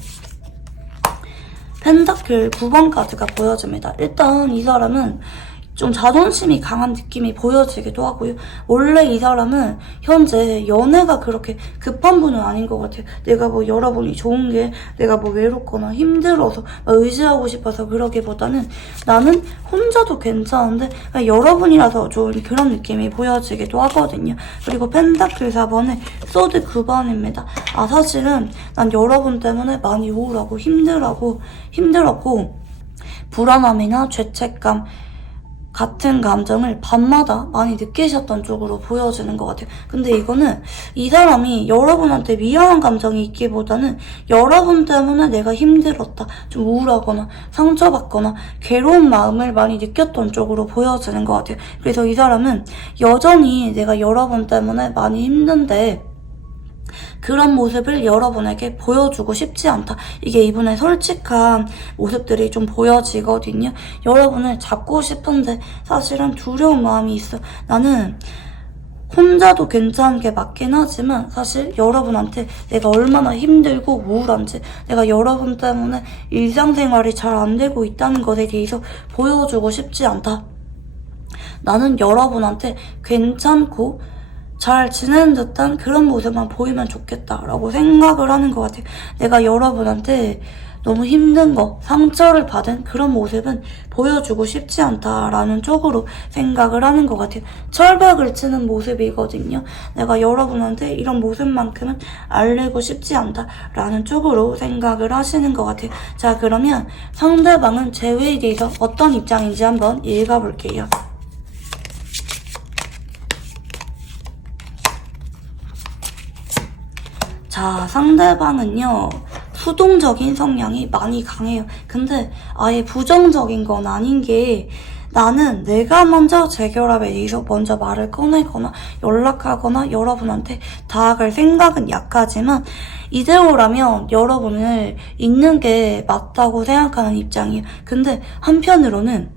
펜타클 9번 카드가 보여집니다. 일단 이 사람은 좀 자존심이 강한 느낌이 보여지기도 하고요. 원래 이 사람은 현재 연애가 그렇게 급한 분은 아닌 것 같아요. 내가 뭐 여러분이 좋은 게 내가 뭐 외롭거나 힘들어서 의지하고 싶어서 그러기보다는 나는 혼자도 괜찮은데 여러분이라서 좋은 그런 느낌이 보여지기도 하거든요. 그리고 펜타클 4번에 소드 9번입니다. 아, 사실은 난 여러분 때문에 많이 우울하고 힘들었고 불안함이나 죄책감 같은 감정을 밤마다 많이 느끼셨던 쪽으로 보여지는 것 같아요. 근데 이거는 이 사람이 여러분한테 미안한 감정이 있기보다는 여러분 때문에 내가 힘들었다, 좀 우울하거나 상처받거나 괴로운 마음을 많이 느꼈던 쪽으로 보여지는 것 같아요. 그래서 이 사람은 여전히 내가 여러분 때문에 많이 힘든데 그런 모습을 여러분에게 보여주고 싶지 않다. 이게 이분의 솔직한 모습들이 좀 보여지거든요. 여러분을 잡고 싶은데 사실은 두려운 마음이 있어. 나는 혼자도 괜찮은 게 맞긴 하지만 사실 여러분한테 내가 얼마나 힘들고 우울한지 내가 여러분 때문에 일상생활이 잘 안 되고 있다는 것에 대해서 보여주고 싶지 않다. 나는 여러분한테 괜찮고 잘 지내는 듯한 그런 모습만 보이면 좋겠다라고 생각을 하는 것 같아요. 내가 여러분한테 너무 힘든 거, 상처를 받은 그런 모습은 보여주고 싶지 않다라는 쪽으로 생각을 하는 것 같아요. 철벽을 치는 모습이거든요. 내가 여러분한테 이런 모습만큼은 알리고 싶지 않다라는 쪽으로 생각을 하시는 것 같아요. 자, 그러면 상대방은 제외에 대해서 어떤 입장인지 한번 읽어볼게요. 자, 상대방은요, 수동적인 성향이 많이 강해요. 근데 아예 부정적인 건 아닌 게, 나는 내가 먼저 재결합에 대해서 먼저 말을 꺼내거나 연락하거나 여러분한테 다가갈 생각은 약하지만, 이대로라면 여러분을 잊는 게 맞다고 생각하는 입장이에요. 근데 한편으로는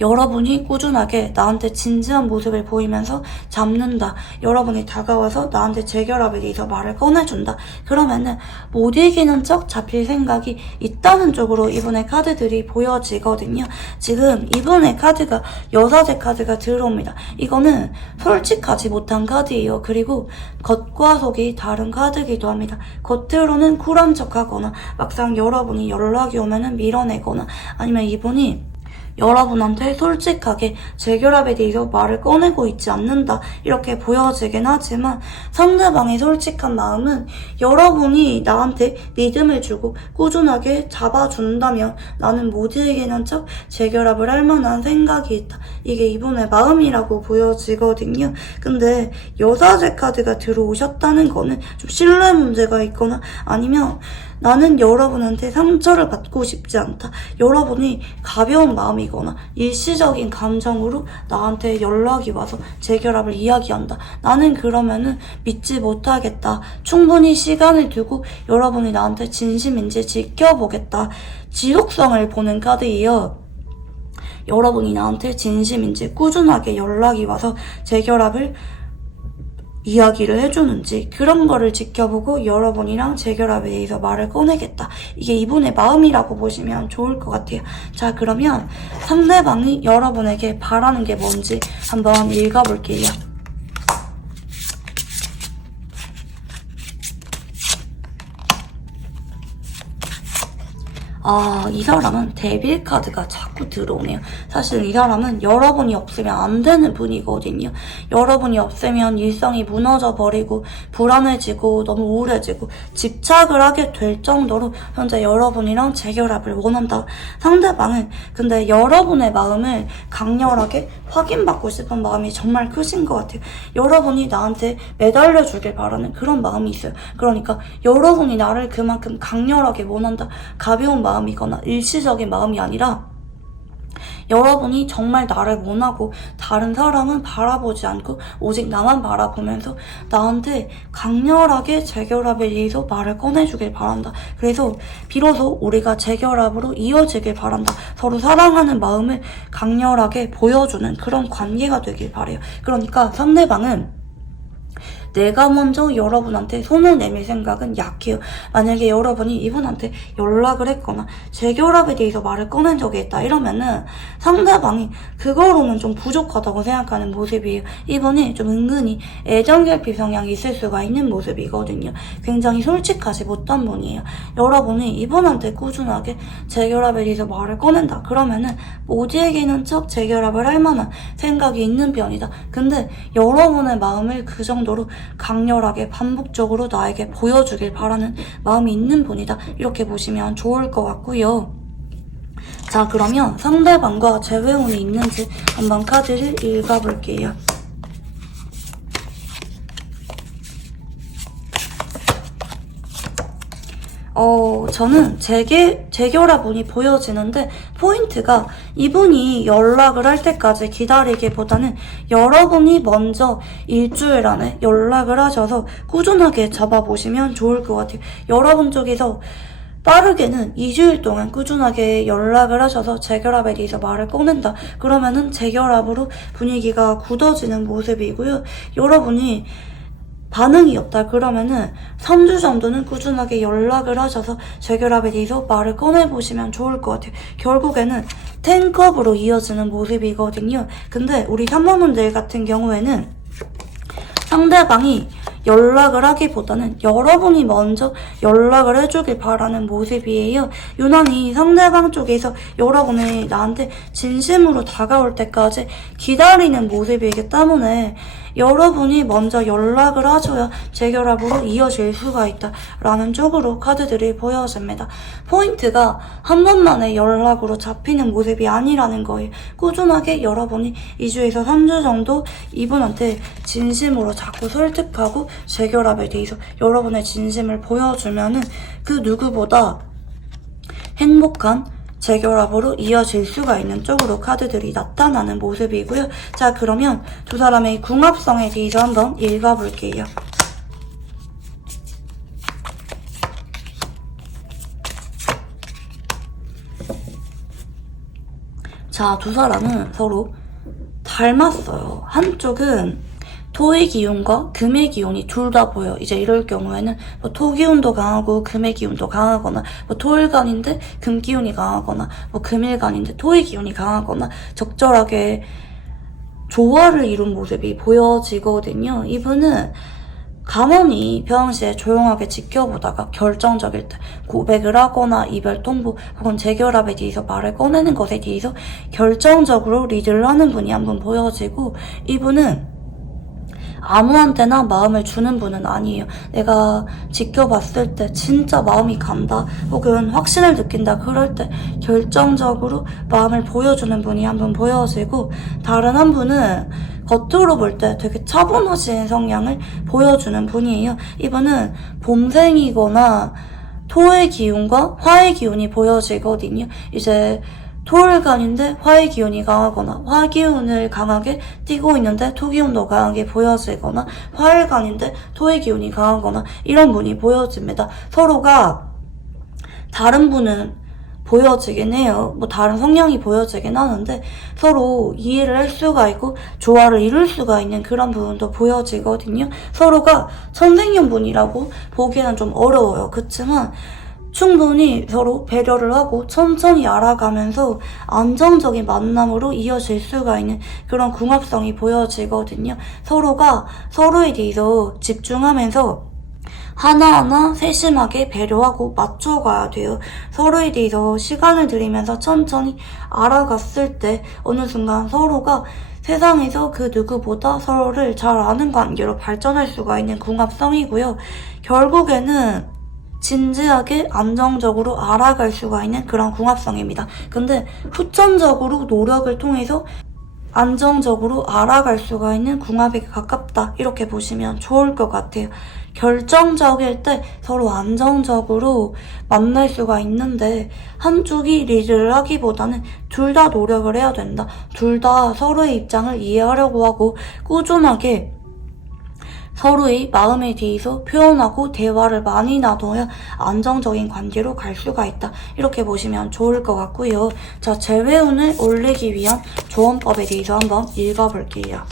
여러분이 꾸준하게 나한테 진지한 모습을 보이면서 잡는다. 여러분이 다가와서 나한테 재결합에 대해서 말을 꺼내준다. 그러면은 못 이기는 척 잡힐 생각이 있다는 쪽으로 이분의 카드들이 보여지거든요. 지금 이분의 카드가 여사제 카드가 들어옵니다. 이거는 솔직하지 못한 카드예요. 그리고 겉과 속이 다른 카드이기도 합니다. 겉으로는 쿨한 척하거나 막상 여러분이 연락이 오면은 밀어내거나 아니면 이분이 여러분한테 솔직하게 재결합에 대해서 말을 꺼내고 있지 않는다 이렇게 보여지긴 하지만 상대방의 솔직한 마음은 여러분이 나한테 믿음을 주고 꾸준하게 잡아준다면 나는 못 이기는 척 재결합을 할 만한 생각이 있다. 이게 이분의 마음이라고 보여지거든요. 근데 여사제 카드가 들어오셨다는 거는 좀 신뢰 문제가 있거나 아니면 나는 여러분한테 상처를 받고 싶지 않다. 여러분이 가벼운 마음이거나 일시적인 감정으로 나한테 연락이 와서 재결합을 이야기한다. 나는 그러면은 믿지 못하겠다. 충분히 시간을 두고 여러분이 나한테 진심인지 지켜보겠다. 지속성을 보는 카드예요. 여러분이 나한테 진심인지 꾸준하게 연락이 와서 재결합을 이야기를 해주는지 그런 거를 지켜보고 여러분이랑 재결합에 대해서 말을 꺼내겠다. 이게 이분의 마음이라고 보시면 좋을 것 같아요. 자, 그러면 상대방이 여러분에게 바라는 게 뭔지 한번 읽어볼게요. 이 사람은 데빌 카드가 자꾸 들어오네요. 사실 이 사람은 여러분이 없으면 안 되는 분이거든요. 여러분이 없으면 일상이 무너져 버리고 불안해지고 너무 우울해지고 집착을 하게 될 정도로 현재 여러분이랑 재결합을 원한다. 상대방은 근데 여러분의 마음을 강렬하게 확인받고 싶은 마음이 정말 크신 것 같아요. 여러분이 나한테 매달려 주길 바라는 그런 마음이 있어요. 그러니까 여러분이 나를 그만큼 강렬하게 원한다. 가벼운 마음이거나 일시적인 마음이 아니라 여러분이 정말 나를 원하고 다른 사람은 바라보지 않고 오직 나만 바라보면서 나한테 강렬하게 재결합에 대해서 말을 꺼내주길 바란다. 그래서 비로소 우리가 재결합으로 이어지길 바란다. 서로 사랑하는 마음을 강렬하게 보여주는 그런 관계가 되길 바래요. 그러니까 상대방은 내가 먼저 여러분한테 손을 내밀 생각은 약해요. 만약에 여러분이 이분한테 연락을 했거나 재결합에 대해서 말을 꺼낸 적이 있다 이러면은 상대방이 그거로는 좀 부족하다고 생각하는 모습이에요. 이분이 좀 은근히 애정결핍 성향이 있을 수가 있는 모습이거든요. 굉장히 솔직하지 못한 분이에요. 여러분이 이분한테 꾸준하게 재결합에 대해서 말을 꺼낸다 그러면은 못 이기는 척 재결합을 할 만한 생각이 있는 편이다. 근데 여러분의 마음을 그 정도로 강렬하게 반복적으로 나에게 보여주길 바라는 마음이 있는 분이다. 이렇게 보시면 좋을 것 같고요. 자, 그러면 상대방과 재회운이 있는지 한번 카드를 읽어볼게요. 저는 재결합운이 보여지는데 포인트가 이분이 연락을 할 때까지 기다리기보다는 여러분이 먼저 일주일 안에 연락을 하셔서 꾸준하게 잡아보시면 좋을 것 같아요. 여러분 쪽에서 빠르게는 2주일 동안 꾸준하게 연락을 하셔서 재결합에 대해서 말을 꺼낸다. 그러면은 재결합으로 분위기가 굳어지는 모습이고요. 여러분이 반응이 없다 그러면은 3주 정도는 꾸준하게 연락을 하셔서 재결합에 대해서 말을 꺼내보시면 좋을 것 같아요. 결국에는 10컵으로 이어지는 모습이거든요. 근데 우리 3번분들 같은 경우에는 상대방이 연락을 하기보다는 여러분이 먼저 연락을 해주길 바라는 모습이에요. 유난히 상대방 쪽에서 여러분이 나한테 진심으로 다가올 때까지 기다리는 모습이기 때문에 여러분이 먼저 연락을 하셔야 재결합으로 이어질 수가 있다라는 쪽으로 카드들이 보여집니다. 포인트가 한 번만에 연락으로 잡히는 모습이 아니라는 거예요. 꾸준하게 여러분이 2주에서 3주 정도 이분한테 진심으로 자꾸 설득하고 재결합에 대해서 여러분의 진심을 보여주면은 그 누구보다 행복한 재결합으로 이어질 수가 있는 쪽으로 카드들이 나타나는 모습이고요. 자, 그러면 두 사람의 궁합성에 대해서 한번 읽어볼게요. 자, 두 사람은 서로 닮았어요. 한쪽은 토의 기운과 금의 기운이 둘 다 보여. 이제 이럴 경우에는 뭐 토 기운도 강하고 금의 기운도 강하거나, 뭐 토일간인데 금 기운이 강하거나, 뭐 금일간인데 토의 기운이 강하거나 적절하게 조화를 이룬 모습이 보여지거든요. 이분은 가만히 평상시에 조용하게 지켜보다가 결정적일 때 고백을 하거나 이별 통보 혹은 재결합에 대해서 말을 꺼내는 것에 대해서 결정적으로 리드를 하는 분이 한 분 보여지고, 이분은 아무한테나 마음을 주는 분은 아니에요. 내가 지켜봤을 때 진짜 마음이 간다 혹은 확신을 느낀다 그럴 때 결정적으로 마음을 보여주는 분이 한 분 보여지고, 다른 한 분은 겉으로 볼 때 되게 차분하신 성향을 보여주는 분이에요. 이분은 봄생이거나 토의 기운과 화의 기운이 보여지거든요. 이제 토일간인데 화의 기운이 강하거나, 화 기운을 강하게 띠고 있는데 토 기운도 강하게 보여지거나, 화일간인데 토의 기운이 강하거나 이런 분이 보여집니다. 서로가 다른 분은 보여지긴 해요. 뭐 다른 성향이 보여지긴 하는데 서로 이해를 할 수가 있고 조화를 이룰 수가 있는 그런 부분도 보여지거든요. 서로가 천생연분이라고 보기에는 좀 어려워요. 그렇지만 충분히 서로 배려를 하고 천천히 알아가면서 안정적인 만남으로 이어질 수가 있는 그런 궁합성이 보여지거든요. 서로가 서로에 대해서 집중하면서 하나하나 세심하게 배려하고 맞춰가야 돼요. 서로에 대해서 시간을 들이면서 천천히 알아갔을 때 어느 순간 서로가 세상에서 그 누구보다 서로를 잘 아는 관계로 발전할 수가 있는 궁합성이고요. 결국에는 진지하게 안정적으로 알아갈 수가 있는 그런 궁합성입니다. 근데 후천적으로 노력을 통해서 안정적으로 알아갈 수가 있는 궁합에 가깝다 이렇게 보시면 좋을 것 같아요. 결정적일 때 서로 안정적으로 만날 수가 있는데 한쪽이 리드를 하기보다는 둘 다 노력을 해야 된다. 둘 다 서로의 입장을 이해하려고 하고 꾸준하게 서로의 마음에 대해서 표현하고 대화를 많이 나눠야 안정적인 관계로 갈 수가 있다. 이렇게 보시면 좋을 것 같고요. 자, 재회운을 올리기 위한 조언법에 대해서 한번 읽어볼게요.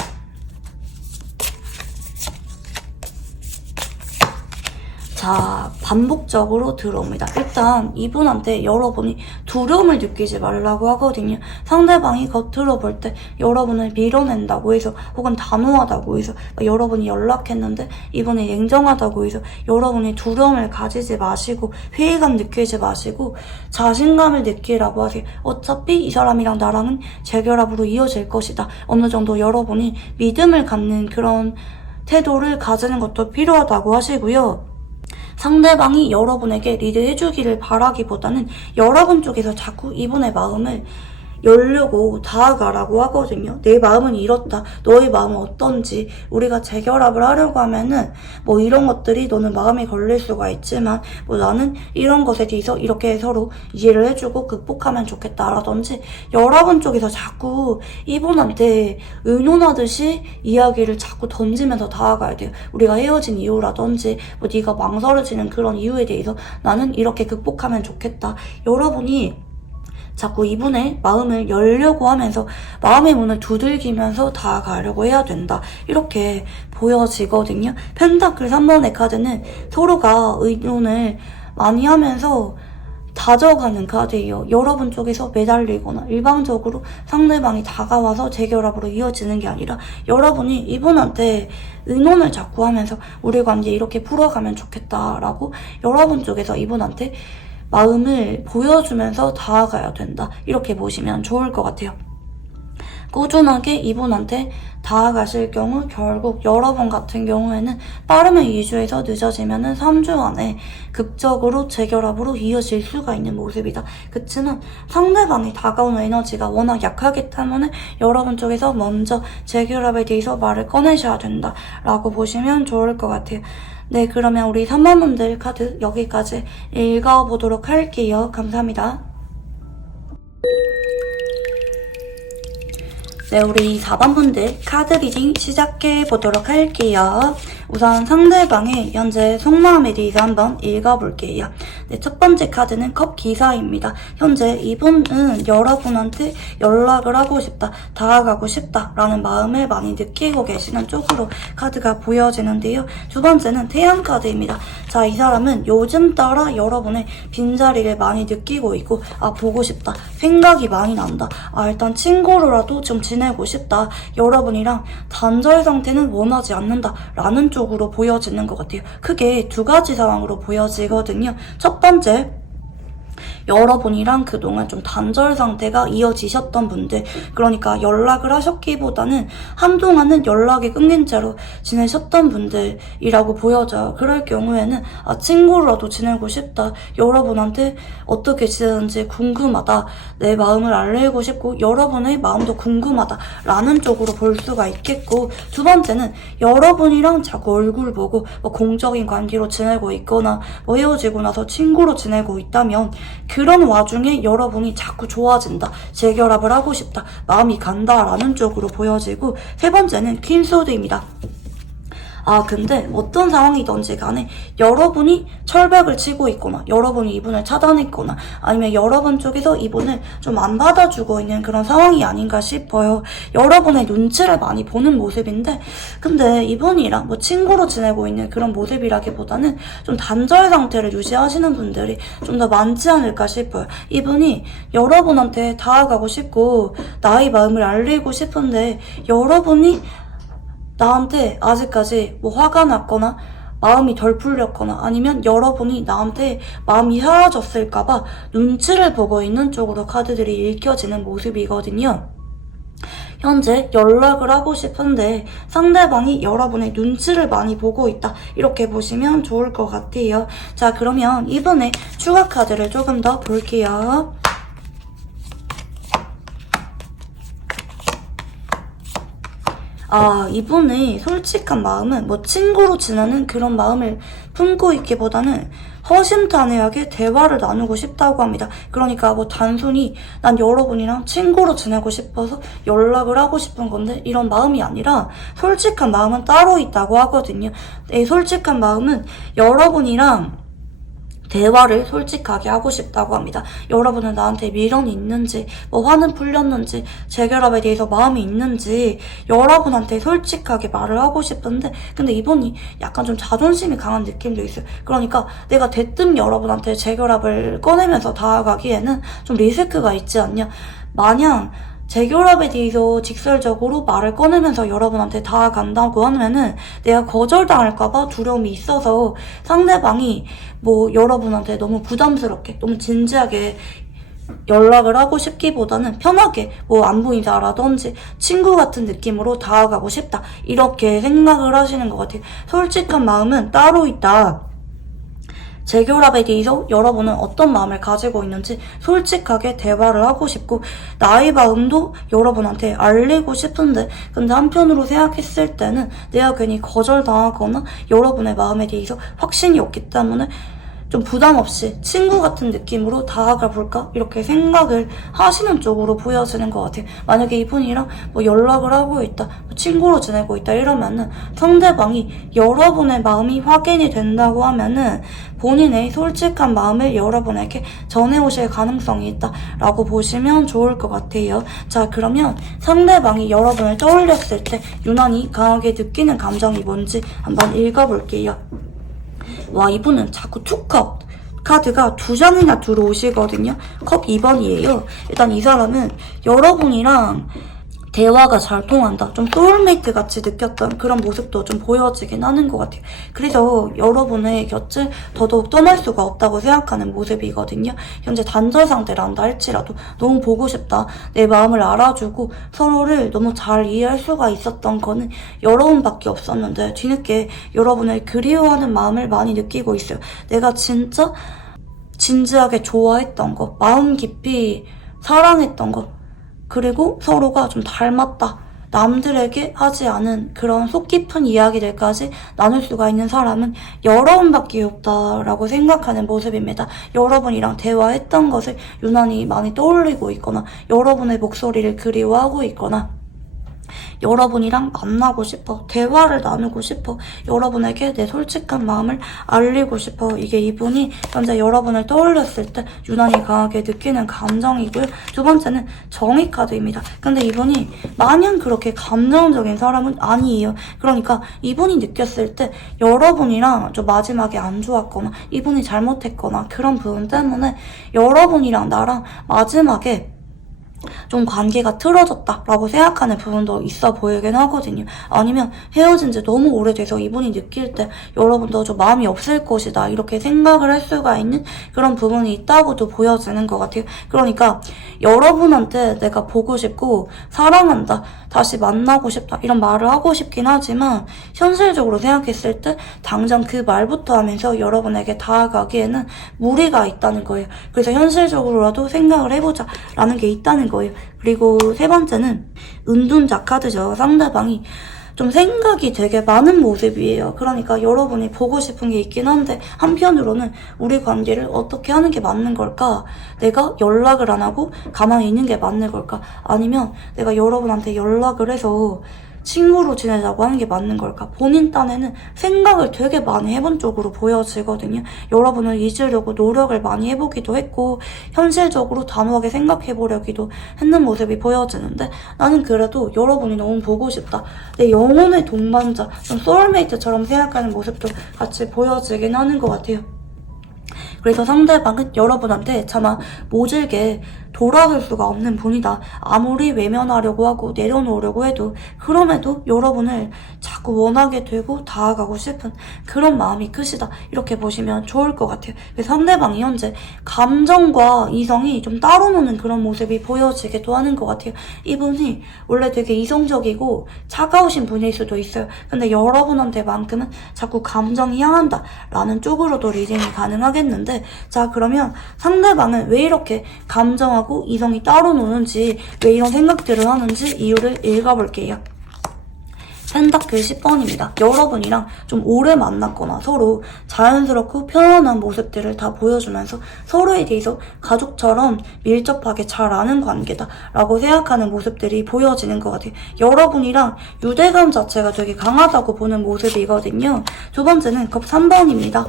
자, 반복적으로 들어옵니다. 일단 이분한테 여러분이 두려움을 느끼지 말라고 하거든요. 상대방이 겉으로 볼 때 여러분을 밀어낸다고 해서 혹은 단호하다고 해서 여러분이 연락했는데 이분이 냉정하다고 해서 여러분이 두려움을 가지지 마시고 회의감 느끼지 마시고 자신감을 느끼라고 하세요. 어차피 이 사람이랑 나랑은 재결합으로 이어질 것이다. 어느 정도 여러분이 믿음을 갖는 그런 태도를 가지는 것도 필요하다고 하시고요. 상대방이 여러분에게 리드해주기를 바라기보다는 여러분 쪽에서 자꾸 이분의 마음을 열려고 다가가라고 하거든요. 내 마음은 이렇다. 너의 마음은 어떤지. 우리가 재결합을 하려고 하면은 뭐 이런 것들이 너는 마음에 걸릴 수가 있지만 뭐 나는 이런 것에 대해서 이렇게 서로 이해를 해주고 극복하면 좋겠다라든지 여러분 쪽에서 자꾸 이분한테 의논하듯이 이야기를 자꾸 던지면서 다가가야 돼요. 우리가 헤어진 이유라든지 뭐 네가 망설여지는 그런 이유에 대해서 나는 이렇게 극복하면 좋겠다. 여러분이 자꾸 이분의 마음을 열려고 하면서 마음의 문을 두들기면서 다가가려고 해야 된다. 이렇게 보여지거든요. 펜타클 3번의 카드는 서로가 의논을 많이 하면서 다져가는 카드예요. 여러분 쪽에서 매달리거나 일방적으로 상대방이 다가와서 재결합으로 이어지는 게 아니라 여러분이 이분한테 의논을 자꾸 하면서 우리 관계 이렇게 풀어가면 좋겠다라고 여러분 쪽에서 이분한테 마음을 보여주면서 다가가야 된다. 이렇게 보시면 좋을 것 같아요. 꾸준하게 이분한테 다가가실 경우 결국 여러분 같은 경우에는 빠르면 2주에서 늦어지면 3주 안에 극적으로 재결합으로 이어질 수가 있는 모습이다. 그치만 상대방이 다가오는 에너지가 워낙 약하기 때문에 여러분 쪽에서 먼저 재결합에 대해서 말을 꺼내셔야 된다라고 보시면 좋을 것 같아요. 네, 그러면 우리 3번분들 카드 여기까지 읽어보도록 할게요. 감사합니다. 네, 우리 4번분들 카드 리딩 시작해보도록 할게요. 우선 상대방의 현재 속마음에 대해서 한번 읽어볼게요. 네, 첫 번째 카드는 컵 기사입니다. 현재 이분은 여러분한테 연락을 하고 싶다, 다가가고 싶다라는 마음을 많이 느끼고 계시는 쪽으로 카드가 보여지는데요. 두 번째는 태양 카드입니다. 자, 이 사람은 요즘 따라 여러분의 빈자리를 많이 느끼고 있고, 보고 싶다, 생각이 많이 난다, 일단 친구로라도 좀 지내고 싶다, 여러분이랑 단절 상태는 원하지 않는다 라는 쪽으로 보여지는 것 같아요. 크게 두 가지 상황으로 보여지거든요. 첫 번째, 여러분이랑 그동안 좀 단절 상태가 이어지셨던 분들, 그러니까 연락을 하셨기보다는 한동안은 연락이 끊긴 채로 지내셨던 분들이라고 보여져요. 그럴 경우에는 친구라도 지내고 싶다, 여러분한테 어떻게 지내는지 궁금하다, 내 마음을 알리고 싶고 여러분의 마음도 궁금하다 라는 쪽으로 볼 수가 있겠고, 두 번째는 여러분이랑 자꾸 얼굴 보고 공적인 관계로 지내고 있거나 헤어지고 나서 친구로 지내고 있다면 그런 와중에 여러분이 자꾸 좋아진다, 재결합을 하고 싶다, 마음이 간다라는 쪽으로 보여지고, 세 번째는 퀸소드입니다. 근데 어떤 상황이든지 간에 여러분이 철벽을 치고 있거나 여러분이 이분을 차단했거나 아니면 여러분 쪽에서 이분을 좀 안 받아주고 있는 그런 상황이 아닌가 싶어요. 여러분의 눈치를 많이 보는 모습인데, 근데 이분이랑 친구로 지내고 있는 그런 모습이라기보다는 좀 단절 상태를 유지하시는 분들이 좀 더 많지 않을까 싶어요. 이분이 여러분한테 다가가고 싶고 나의 마음을 알리고 싶은데 여러분이 나한테 아직까지 화가 났거나 마음이 덜 풀렸거나 아니면 여러분이 나한테 마음이 사라졌을까봐 눈치를 보고 있는 쪽으로 카드들이 읽혀지는 모습이거든요. 현재 연락을 하고 싶은데 상대방이 여러분의 눈치를 많이 보고 있다, 이렇게 보시면 좋을 것 같아요. 자, 그러면 이번에 추가 카드를 조금 더 볼게요. 이분의 솔직한 마음은 친구로 지내는 그런 마음을 품고 있기보다는 허심탄회하게 대화를 나누고 싶다고 합니다. 그러니까 단순히 난 여러분이랑 친구로 지내고 싶어서 연락을 하고 싶은 건데 이런 마음이 아니라 솔직한 마음은 따로 있다고 하거든요. 이 솔직한 마음은 여러분이랑 대화를 솔직하게 하고 싶다고 합니다. 여러분은 나한테 미련이 있는지, 화는 풀렸는지, 재결합에 대해서 마음이 있는지 여러분한테 솔직하게 말을 하고 싶은데, 근데 이분이 약간 좀 자존심이 강한 느낌도 있어요. 그러니까 내가 대뜸 여러분한테 재결합을 꺼내면서 다가가기에는 좀 리스크가 있지 않냐. 마냥 재결합에 대해서 직설적으로 말을 꺼내면서 여러분한테 다가간다고 하면은 내가 거절당할까봐 두려움이 있어서 상대방이 여러분한테 너무 부담스럽게, 너무 진지하게 연락을 하고 싶기보다는 편하게 안부 인사라든지 친구 같은 느낌으로 다가가고 싶다, 이렇게 생각을 하시는 것 같아요. 솔직한 마음은 따로 있다. 재결합에 대해서 여러분은 어떤 마음을 가지고 있는지 솔직하게 대화를 하고 싶고 나의 마음도 여러분한테 알리고 싶은데, 근데 한편으로 생각했을 때는 내가 괜히 거절당하거나 여러분의 마음에 대해서 확신이 없기 때문에 좀 부담 없이 친구 같은 느낌으로 다가가 볼까, 이렇게 생각을 하시는 쪽으로 보여지는 것 같아요. 만약에 이분이랑 연락을 하고 있다, 친구로 지내고 있다 이러면은 상대방이 여러분의 마음이 확인이 된다고 하면은 본인의 솔직한 마음을 여러분에게 전해오실 가능성이 있다라고 보시면 좋을 것 같아요. 자, 그러면 상대방이 여러분을 떠올렸을 때 유난히 강하게 느끼는 감정이 뭔지 한번 읽어볼게요. 이분은 자꾸 투컷, 카드가 2장이나 들어오시거든요. 컵 2번이에요. 일단 이 사람은 여러분이랑 대화가 잘 통한다. 좀 소울메이트 같이 느꼈던 그런 모습도 좀 보여지긴 하는 것 같아요. 그래서 여러분의 곁을 더더욱 떠날 수가 없다고 생각하는 모습이거든요. 현재 단절 상태란다 할지라도 너무 보고 싶다. 내 마음을 알아주고 서로를 너무 잘 이해할 수가 있었던 거는 여러분밖에 없었는데 뒤늦게 여러분을 그리워하는 마음을 많이 느끼고 있어요. 내가 진짜 진지하게 좋아했던 거, 마음 깊이 사랑했던 거, 그리고 서로가 좀 닮았다. 남들에게 하지 않은 그런 속 깊은 이야기들까지 나눌 수가 있는 사람은 여러분밖에 없다라고 생각하는 모습입니다. 여러분이랑 대화했던 것을 유난히 많이 떠올리고 있거나 여러분의 목소리를 그리워하고 있거나 여러분이랑 만나고 싶어, 대화를 나누고 싶어, 여러분에게 내 솔직한 마음을 알리고 싶어. 이게 이분이 현재 여러분을 떠올렸을 때 유난히 강하게 느끼는 감정이고요. 두 번째는 정의 카드입니다. 근데 이분이 마냥 그렇게 감정적인 사람은 아니에요. 그러니까 이분이 느꼈을 때 여러분이랑 좀 마지막에 안 좋았거나 이분이 잘못했거나 그런 부분 때문에 여러분이랑 나랑 마지막에 좀 관계가 틀어졌다라고 생각하는 부분도 있어 보이긴 하거든요. 아니면 헤어진 지 너무 오래돼서 이분이 느낄 때 여러분도 좀 마음이 없을 것이다 이렇게 생각을 할 수가 있는 그런 부분이 있다고도 보여지는 것 같아요. 그러니까 여러분한테 내가 보고 싶고 사랑한다, 다시 만나고 싶다 이런 말을 하고 싶긴 하지만 현실적으로 생각했을 때 당장 그 말부터 하면서 여러분에게 다가가기에는 무리가 있다는 거예요. 그래서 현실적으로라도 생각을 해보자 라는 게 있다는 거예요. 그리고 세 번째는 은둔자 카드죠. 상대방이 좀 생각이 되게 많은 모습이에요. 그러니까 여러분이 보고 싶은 게 있긴 한데 한편으로는 우리 관계를 어떻게 하는 게 맞는 걸까? 내가 연락을 안 하고 가만히 있는 게 맞는 걸까? 아니면 내가 여러분한테 연락을 해서 친구로 지내자고 하는 게 맞는 걸까? 본인 딴에는 생각을 되게 많이 해본 쪽으로 보여지거든요. 여러분을 잊으려고 노력을 많이 해보기도 했고 현실적으로 단호하게 생각해보려기도 했는 모습이 보여지는데 나는 그래도 여러분이 너무 보고 싶다. 내 영혼의 동반자, 좀 소울메이트처럼 생각하는 모습도 같이 보여지긴 하는 것 같아요. 그래서 상대방은 여러분한테 차마 모질게 돌아설 수가 없는 분이다. 아무리 외면하려고 하고 내려놓으려고 해도 그럼에도 여러분을 자꾸 원하게 되고 다가가고 싶은 그런 마음이 크시다. 이렇게 보시면 좋을 것 같아요. 그래서 상대방이 현재 감정과 이성이 좀 따로 노는 그런 모습이 보여지기도 하는 것 같아요. 이분이 원래 되게 이성적이고 차가우신 분일 수도 있어요. 근데 여러분한테만큼은 자꾸 감정이 향한다 라는 쪽으로도 리딩이 가능하겠는데 자 그러면 상대방은 왜 이렇게 감정하고 이성이 따로 노는지 왜 이런 생각들을 하는지 이유를 읽어볼게요. 펜타클 10번입니다. 여러분이랑 좀 오래 만났거나 서로 자연스럽고 편안한 모습들을 다 보여주면서 서로에 대해서 가족처럼 밀접하게 잘 아는 관계다 라고 생각하는 모습들이 보여지는 것 같아요. 여러분이랑 유대감 자체가 되게 강하다고 보는 모습이거든요. 두 번째는 컵 3번입니다.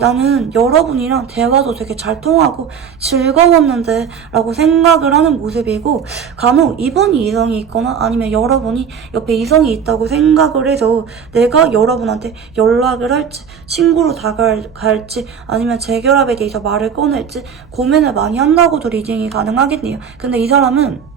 나는 여러분이랑 대화도 되게 잘 통하고 즐거웠는데 라고 생각을 하는 모습이고 간혹 이분이 이성이 있거나 아니면 여러분이 옆에 이성이 있다고 생각을 해서 내가 여러분한테 연락을 할지 친구로 다가갈지 아니면 재결합에 대해서 말을 꺼낼지 고민을 많이 한다고도 리딩이 가능하겠네요. 근데 이 사람은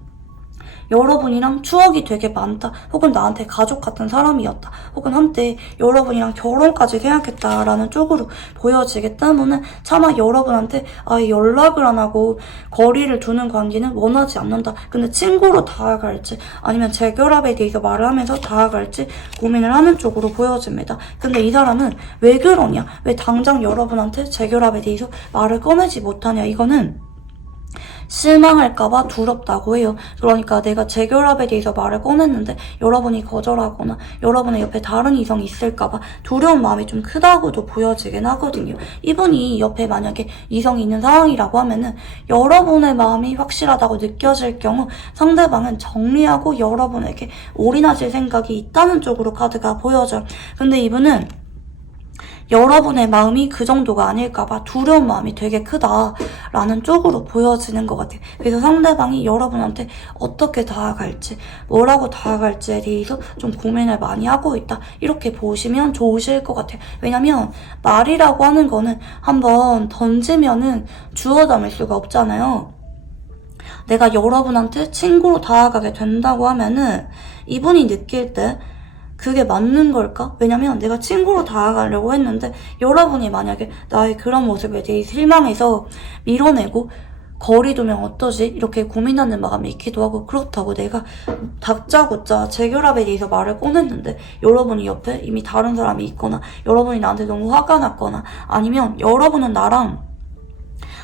여러분이랑 추억이 되게 많다 혹은 나한테 가족 같은 사람이었다 혹은 한때 여러분이랑 결혼까지 생각했다라는 쪽으로 보여지기 때문에 차마 여러분한테 연락을 안 하고 거리를 두는 관계는 원하지 않는다. 근데 친구로 다가갈지 아니면 재결합에 대해서 말을 하면서 다가갈지 고민을 하는 쪽으로 보여집니다. 근데 이 사람은 왜 그러냐, 왜 당장 여러분한테 재결합에 대해서 말을 꺼내지 못하냐, 이거는 실망할까봐 두렵다고 해요. 그러니까 내가 재결합에 대해서 말을 꺼냈는데 여러분이 거절하거나 여러분의 옆에 다른 이성이 있을까봐 두려운 마음이 좀 크다고도 보여지긴 하거든요. 이분이 옆에 만약에 이성이 있는 상황이라고 하면은 여러분의 마음이 확실하다고 느껴질 경우 상대방은 정리하고 여러분에게 올인하실 생각이 있다는 쪽으로 카드가 보여져요. 근데 이분은 여러분의 마음이 그 정도가 아닐까봐 두려운 마음이 되게 크다라는 쪽으로 보여지는 것 같아요. 그래서 상대방이 여러분한테 어떻게 다가갈지, 뭐라고 다가갈지에 대해서 좀 고민을 많이 하고 있다. 이렇게 보시면 좋으실 것 같아요. 왜냐면 말이라고 하는 거는 한번 던지면은 주워 담을 수가 없잖아요. 내가 여러분한테 친구로 다가가게 된다고 하면은 이분이 느낄 때 그게 맞는 걸까? 왜냐면 내가 친구로 다가가려고 했는데 여러분이 만약에 나의 그런 모습에 대해 실망해서 밀어내고 거리 두면 어떠지? 이렇게 고민하는 마음이 있기도 하고, 그렇다고 내가 다짜고짜 재결합에 대해서 말을 꺼냈는데 여러분이 옆에 이미 다른 사람이 있거나 여러분이 나한테 너무 화가 났거나 아니면 여러분은 나랑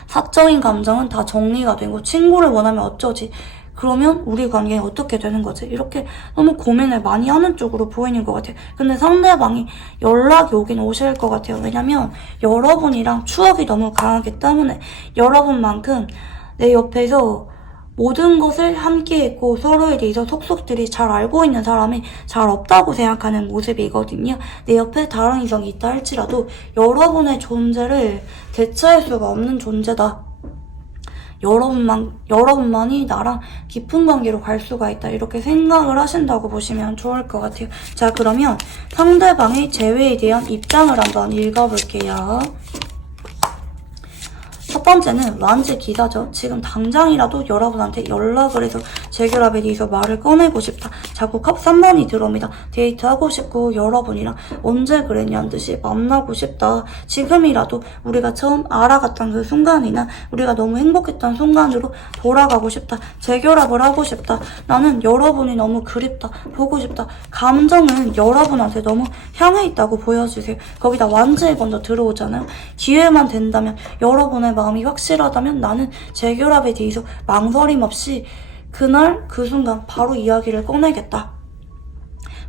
사적인 감정은 다 정리가 되고 친구를 원하면 어쩌지? 그러면 우리 관계는 어떻게 되는 거지? 이렇게 너무 고민을 많이 하는 쪽으로 보이는 것 같아요. 근데 상대방이 연락이 오긴 오실 것 같아요. 왜냐면 여러분이랑 추억이 너무 강하기 때문에 여러분만큼 내 옆에서 모든 것을 함께 했고 서로에 대해서 속속들이 잘 알고 있는 사람이 잘 없다고 생각하는 모습이거든요. 내 옆에 다른 이성이 있다 할지라도 여러분의 존재를 대체할 수가 없는 존재다. 여러분만이 나랑 깊은 관계로 갈 수가 있다. 이렇게 생각을 하신다고 보시면 좋을 것 같아요. 자, 그러면 상대방의 재회에 대한 입장을 한번 읽어볼게요. 첫 번째는 완지 기사죠. 지금 당장이라도 여러분한테 연락을 해서 재결합에 대해서 말을 꺼내고 싶다. 자꾸 컵 3번이 들어옵니다. 데이트하고 싶고 여러분이랑 언제 그랬냐는 듯이 만나고 싶다. 지금이라도 우리가 처음 알아갔던 그 순간이나 우리가 너무 행복했던 순간으로 돌아가고 싶다. 재결합을 하고 싶다. 나는 여러분이 너무 그립다. 보고 싶다. 감정은 여러분한테 너무 향해 있다고 보여주세요. 거기다 완지 먼저 들어오잖아요. 기회만 된다면 여러분의 마음이 확실하다면 나는 재결합에 대해서 망설임 없이 그날 그 순간 바로 이야기를 꺼내겠다.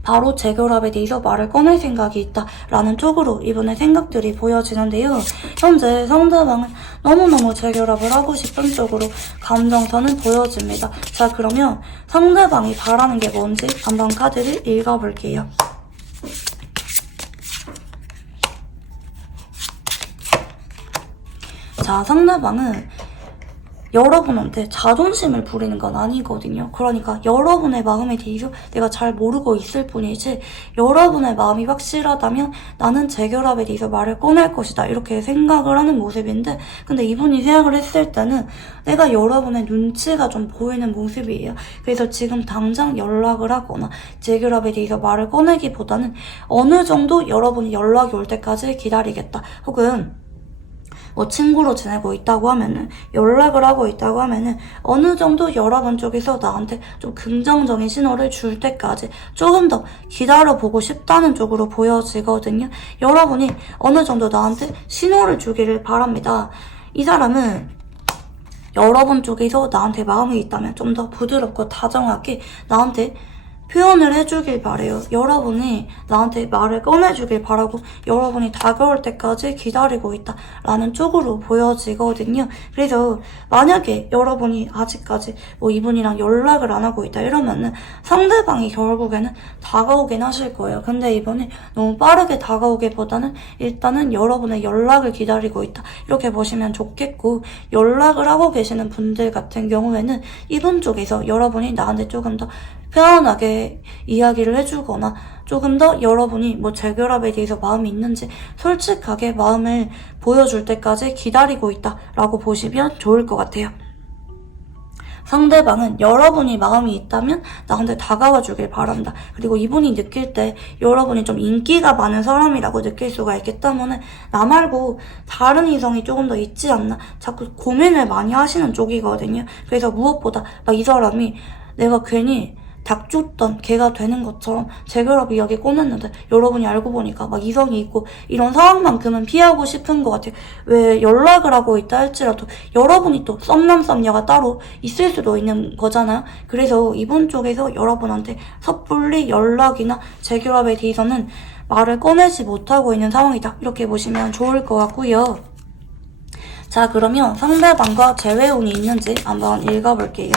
바로 재결합에 대해서 말을 꺼낼 생각이 있다 라는 쪽으로 이번에 생각들이 보여지는데요. 현재 상대방은 너무너무 재결합을 하고 싶은 쪽으로 감정선은 보여집니다. 자, 그러면 상대방이 바라는 게 뭔지 한번 카드를 읽어볼게요. 자, 상대방은 여러분한테 자존심을 부리는 건 아니거든요. 그러니까 여러분의 마음에 대해서 내가 잘 모르고 있을 뿐이지 여러분의 마음이 확실하다면 나는 재결합에 대해서 말을 꺼낼 것이다. 이렇게 생각을 하는 모습인데 근데 이분이 생각을 했을 때는 내가 여러분의 눈치가 좀 보이는 모습이에요. 그래서 지금 당장 연락을 하거나 재결합에 대해서 말을 꺼내기보다는 어느 정도 여러분이 연락이 올 때까지 기다리겠다. 혹은 친구로 지내고 있다고 하면은, 연락을 하고 있다고 하면은, 어느 정도 여러분 쪽에서 나한테 좀 긍정적인 신호를 줄 때까지 조금 더 기다려보고 싶다는 쪽으로 보여지거든요. 여러분이 어느 정도 나한테 신호를 주기를 바랍니다. 이 사람은 여러분 쪽에서 나한테 마음이 있다면 좀 더 부드럽고 다정하게 나한테 표현을 해주길 바래요. 여러분이 나한테 말을 꺼내주길 바라고 여러분이 다가올 때까지 기다리고 있다 라는 쪽으로 보여지거든요. 그래서 만약에 여러분이 아직까지 이분이랑 연락을 안 하고 있다 이러면은 상대방이 결국에는 다가오긴 하실 거예요. 근데 이번에 너무 빠르게 다가오기보다는 일단은 여러분의 연락을 기다리고 있다 이렇게 보시면 좋겠고, 연락을 하고 계시는 분들 같은 경우에는 이분 쪽에서 여러분이 나한테 조금 더 편안하게 이야기를 해주거나 조금 더 여러분이 재결합에 대해서 마음이 있는지 솔직하게 마음을 보여줄 때까지 기다리고 있다라고 보시면 좋을 것 같아요. 상대방은 여러분이 마음이 있다면 나한테 다가와 주길 바란다. 그리고 이분이 느낄 때 여러분이 좀 인기가 많은 사람이라고 느낄 수가 있기 때문에 나 말고 다른 이성이 조금 더 있지 않나 자꾸 고민을 많이 하시는 쪽이거든요. 그래서 무엇보다 이 사람이 내가 괜히 닭 쫓던 개가 되는 것처럼 재결합 이야기 꺼냈는데 여러분이 알고 보니까 이성이 있고 이런 상황만큼은 피하고 싶은 것 같아요. 왜 연락을 하고 있다 할지라도 여러분이 또 썸남 썸녀가 따로 있을 수도 있는 거잖아요. 그래서 이분 쪽에서 여러분한테 섣불리 연락이나 재결합에 대해서는 말을 꺼내지 못하고 있는 상황이다 이렇게 보시면 좋을 것 같고요. 자, 그러면 상대방과 재회운이 있는지 한번 읽어볼게요.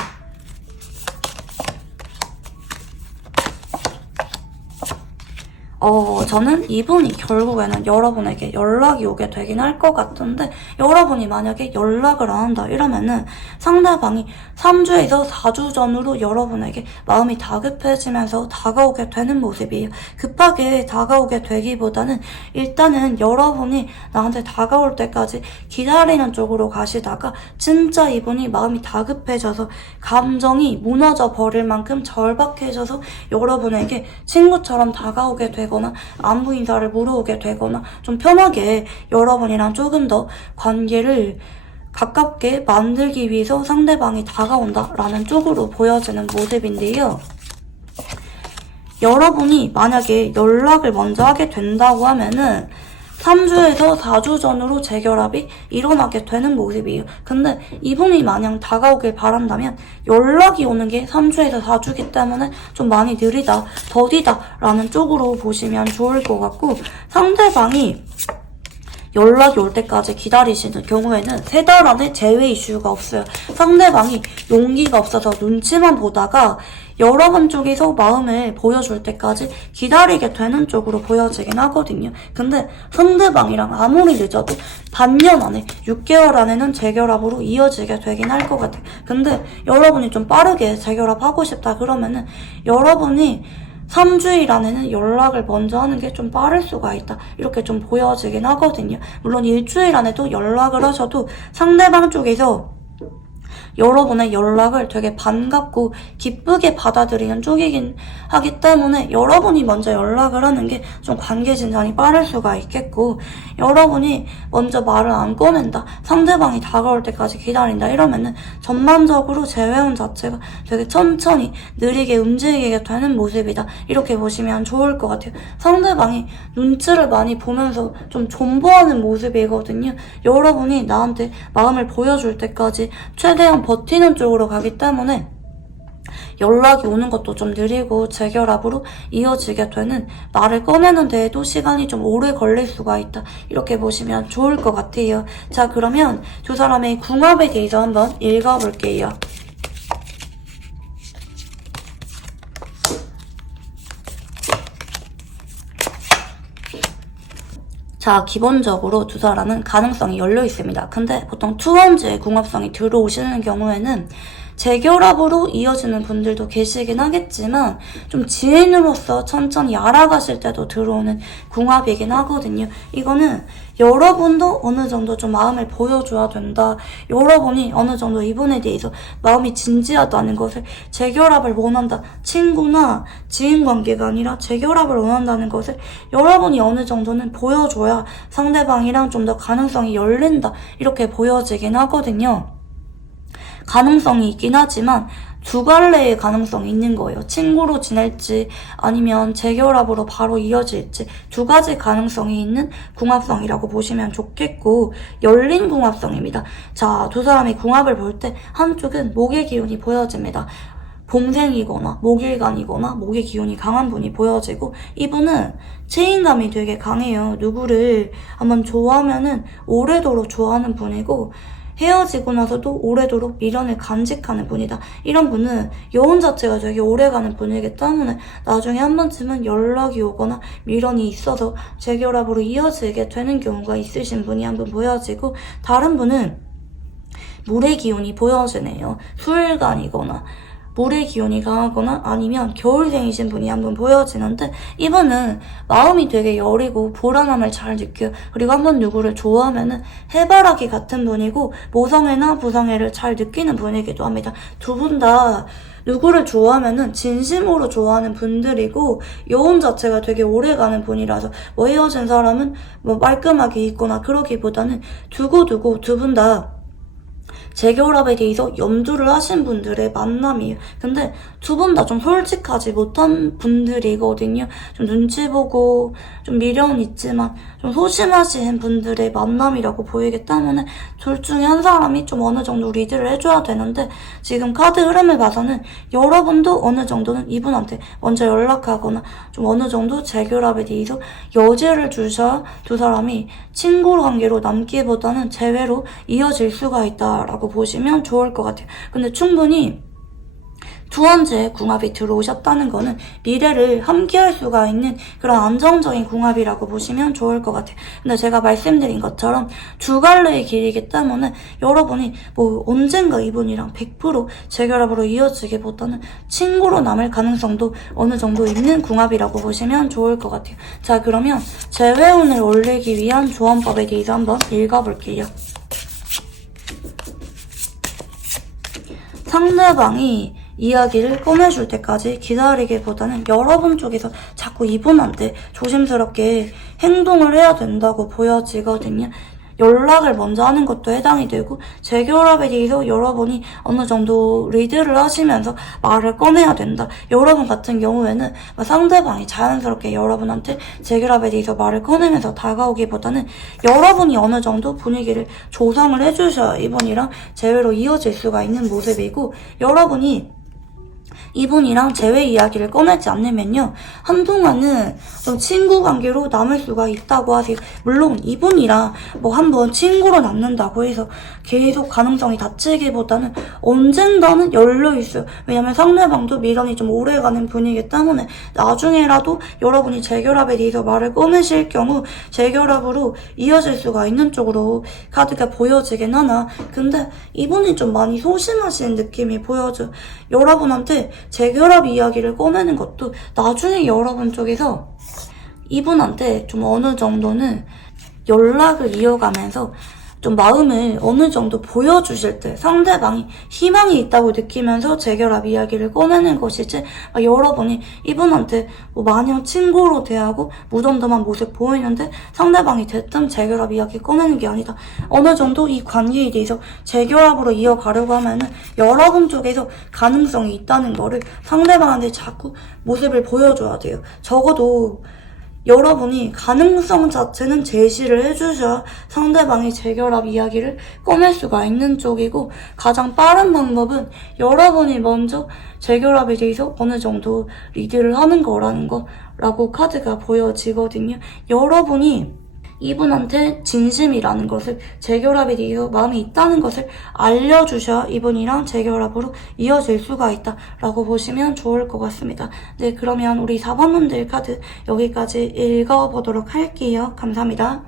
저는 이분이 결국에는 여러분에게 연락이 오게 되긴 할 것 같은데, 여러분이 만약에 연락을 안 한다 이러면은 상대방이 3주에서 4주 전으로 여러분에게 마음이 다급해지면서 다가오게 되는 모습이에요. 급하게 다가오게 되기보다는 일단은 여러분이 나한테 다가올 때까지 기다리는 쪽으로 가시다가 진짜 이분이 마음이 다급해져서 감정이 무너져 버릴 만큼 절박해져서 여러분에게 친구처럼 다가오게 되거나 안부 인사를 물어오게 되거나 좀 편하게 여러분이랑 조금 더 관계를 가깝게 만들기 위해서 상대방이 다가온다라는 쪽으로 보여지는 모습인데요. 여러분이 만약에 연락을 먼저 하게 된다고 하면은 3주에서 4주 전으로 재결합이 일어나게 되는 모습이에요. 근데 이분이 마냥 다가오길 바란다면 연락이 오는 게 3주에서 4주기 때문에 좀 많이 느리다, 더디다 라는 쪽으로 보시면 좋을 것 같고, 상대방이 연락이 올 때까지 기다리시는 경우에는 3달 안에 재회 이슈가 없어요. 상대방이 용기가 없어서 눈치만 보다가 여러분 쪽에서 마음을 보여줄 때까지 기다리게 되는 쪽으로 보여지긴 하거든요. 근데 상대방이랑 아무리 늦어도 반년 안에, 6개월 안에는 재결합으로 이어지게 되긴 할 것 같아요. 근데 여러분이 좀 빠르게 재결합하고 싶다 그러면은 여러분이 3주일 안에는 연락을 먼저 하는 게 좀 빠를 수가 있다. 이렇게 좀 보여지긴 하거든요. 물론 일주일 안에도 연락을 하셔도 상대방 쪽에서 여러분의 연락을 되게 반갑고 기쁘게 받아들이는 쪽이긴 하기 때문에 여러분이 먼저 연락을 하는 게 좀 관계 진전이 빠를 수가 있겠고, 여러분이 먼저 말을 안 꺼낸다, 상대방이 다가올 때까지 기다린다 이러면은 전반적으로 재회원 자체가 되게 천천히 느리게 움직이게 되는 모습이다, 이렇게 보시면 좋을 것 같아요. 상대방이 눈치를 많이 보면서 좀 존버하는 모습이거든요. 여러분이 나한테 마음을 보여줄 때까지 최대한 버티는 쪽으로 가기 때문에 연락이 오는 것도 좀 느리고 재결합으로 이어지게 되는, 말을 꺼내는 데에도 시간이 좀 오래 걸릴 수가 있다, 이렇게 보시면 좋을 것 같아요. 자, 그러면 두 사람의 궁합에 대해서 한번 읽어볼게요. 자, 기본적으로 두 사람은 가능성이 열려 있습니다. 근데 보통 투원즈의 궁합성이 들어오시는 경우에는 재결합으로 이어지는 분들도 계시긴 하겠지만 좀 지인으로서 천천히 알아가실 때도 들어오는 궁합이긴 하거든요. 이거는 여러분도 어느 정도 좀 마음을 보여줘야 된다, 여러분이 어느 정도 이분에 대해서 마음이 진지하다는 것을, 재결합을 원한다, 친구나 지인 관계가 아니라 재결합을 원한다는 것을 여러분이 어느 정도는 보여줘야 상대방이랑 좀 더 가능성이 열린다, 이렇게 보여지긴 하거든요. 가능성이 있긴 하지만 두 갈래의 가능성이 있는 거예요. 친구로 지낼지 아니면 재결합으로 바로 이어질지 두 가지 가능성이 있는 궁합성이라고 보시면 좋겠고, 열린 궁합성입니다. 자, 두 사람이 궁합을 볼 때 한쪽은 목의 기운이 보여집니다. 봄생이거나 목일간이거나 목의 기운이 강한 분이 보여지고, 이분은 책임감이 되게 강해요. 누구를 한번 좋아하면은 오래도록 좋아하는 분이고, 헤어지고 나서도 오래도록 미련을 간직하는 분이다. 이런 분은 여운 자체가 되게 오래가는 분이기 때문에 나중에 한 번쯤은 연락이 오거나 미련이 있어서 재결합으로 이어지게 되는 경우가 있으신 분이 한 분 보여지고, 다른 분은 물의 기운이 보여지네요. 수일간이거나 물의 기운이 강하거나 아니면 겨울생이신 분이 한 분 보여지는데, 이분은 마음이 되게 여리고 불안함을 잘 느껴요. 그리고 한번 누구를 좋아하면은 해바라기 같은 분이고 모성애나 부성애를 잘 느끼는 분이기도 합니다. 두 분 다 누구를 좋아하면은 진심으로 좋아하는 분들이고, 여운 자체가 되게 오래가는 분이라서 뭐 헤어진 사람은 뭐 말끔하게 있거나 그러기보다는 두고두고 두 분 다 재결합에 대해서 염두를 하신 분들의 만남이에요. 근데 두 분 다 좀 솔직하지 못한 분들이거든요. 좀 눈치 보고 좀 미련 있지만 좀 소심하신 분들의 만남이라고 보이기 때문에 둘 중에 한 사람이 좀 어느 정도 리드를 해줘야 되는데, 지금 카드 흐름을 봐서는 여러분도 어느 정도는 이분한테 먼저 연락하거나 좀 어느 정도 재결합에 대해서 여지를 주셔야 두 사람이 친구 관계로 남기보다는 재회로 이어질 수가 있다라고 보시면 좋을 것 같아요. 근데 충분히 두원지에 궁합이 들어오셨다는 거는 미래를 함께할 수가 있는 그런 안정적인 궁합이라고 보시면 좋을 것 같아요. 근데 제가 말씀드린 것처럼 두 갈래의 길이기 때문에 여러분이 뭐 언젠가 이분이랑 100% 재결합으로 이어지기보다는 친구로 남을 가능성도 어느 정도 있는 궁합이라고 보시면 좋을 것 같아요. 자, 그러면 재회운을 올리기 위한 조언법에 대해서 한번 읽어볼게요. 상대방이 이야기를 꺼내줄 때까지 기다리기보다는 여러분 쪽에서 자꾸 이분한테 조심스럽게 행동을 해야 된다고 보여지거든요. 연락을 먼저 하는 것도 해당이 되고 재결합에 대해서 여러분이 어느 정도 리드를 하시면서 말을 꺼내야 된다. 여러분 같은 경우에는 상대방이 자연스럽게 여러분한테 재결합에 대해서 말을 꺼내면서 다가오기보다는 여러분이 어느 정도 분위기를 조성을 해주셔야 이분이랑 재회로 이어질 수가 있는 모습이고, 여러분이 이분이랑 재회 이야기를 꺼내지 않으면요, 한동안은 좀 친구 관계로 남을 수가 있다고 하세요. 물론 이분이랑 뭐 한번 친구로 남는다고 해서 계속 가능성이 닫히기보다는 언젠가는 열려있어요. 왜냐면 상대방도 미련이 좀 오래가는 분이기 때문에 나중에라도 여러분이 재결합에 대해서 말을 꺼내실 경우 재결합으로 이어질 수가 있는 쪽으로 카드가 보여지긴 하나, 근데 이분이 좀 많이 소심하신 느낌이 보여져요. 여러분한테 재결합 이야기를 꺼내는 것도 나중에 여러분 쪽에서 이분한테 좀 어느 정도는 연락을 이어가면서 좀 마음을 어느 정도 보여주실 때 상대방이 희망이 있다고 느끼면서 재결합 이야기를 꺼내는 것이지, 여러분이 이분한테 뭐 마냥 친구로 대하고 무덤덤한 모습 보이는데 상대방이 대뜸 재결합 이야기 꺼내는 게 아니다. 어느 정도 이 관계에 대해서 재결합으로 이어가려고 하면은 여러분 쪽에서 가능성이 있다는 거를 상대방한테 자꾸 모습을 보여줘야 돼요. 적어도 여러분이 가능성 자체는 제시를 해주셔야 상대방이 재결합 이야기를 꺼낼 수가 있는 쪽이고, 가장 빠른 방법은 여러분이 먼저 재결합에 대해서 어느 정도 리드를 하는 거라는 거라고 카드가 보여지거든요. 여러분이 이분한테 진심이라는 것을, 재결합에 대해서 마음이 있다는 것을 알려주셔야 이분이랑 재결합으로 이어질 수가 있다라고 보시면 좋을 것 같습니다. 네, 그러면 우리 4번 문들 카드 여기까지 읽어보도록 할게요. 감사합니다.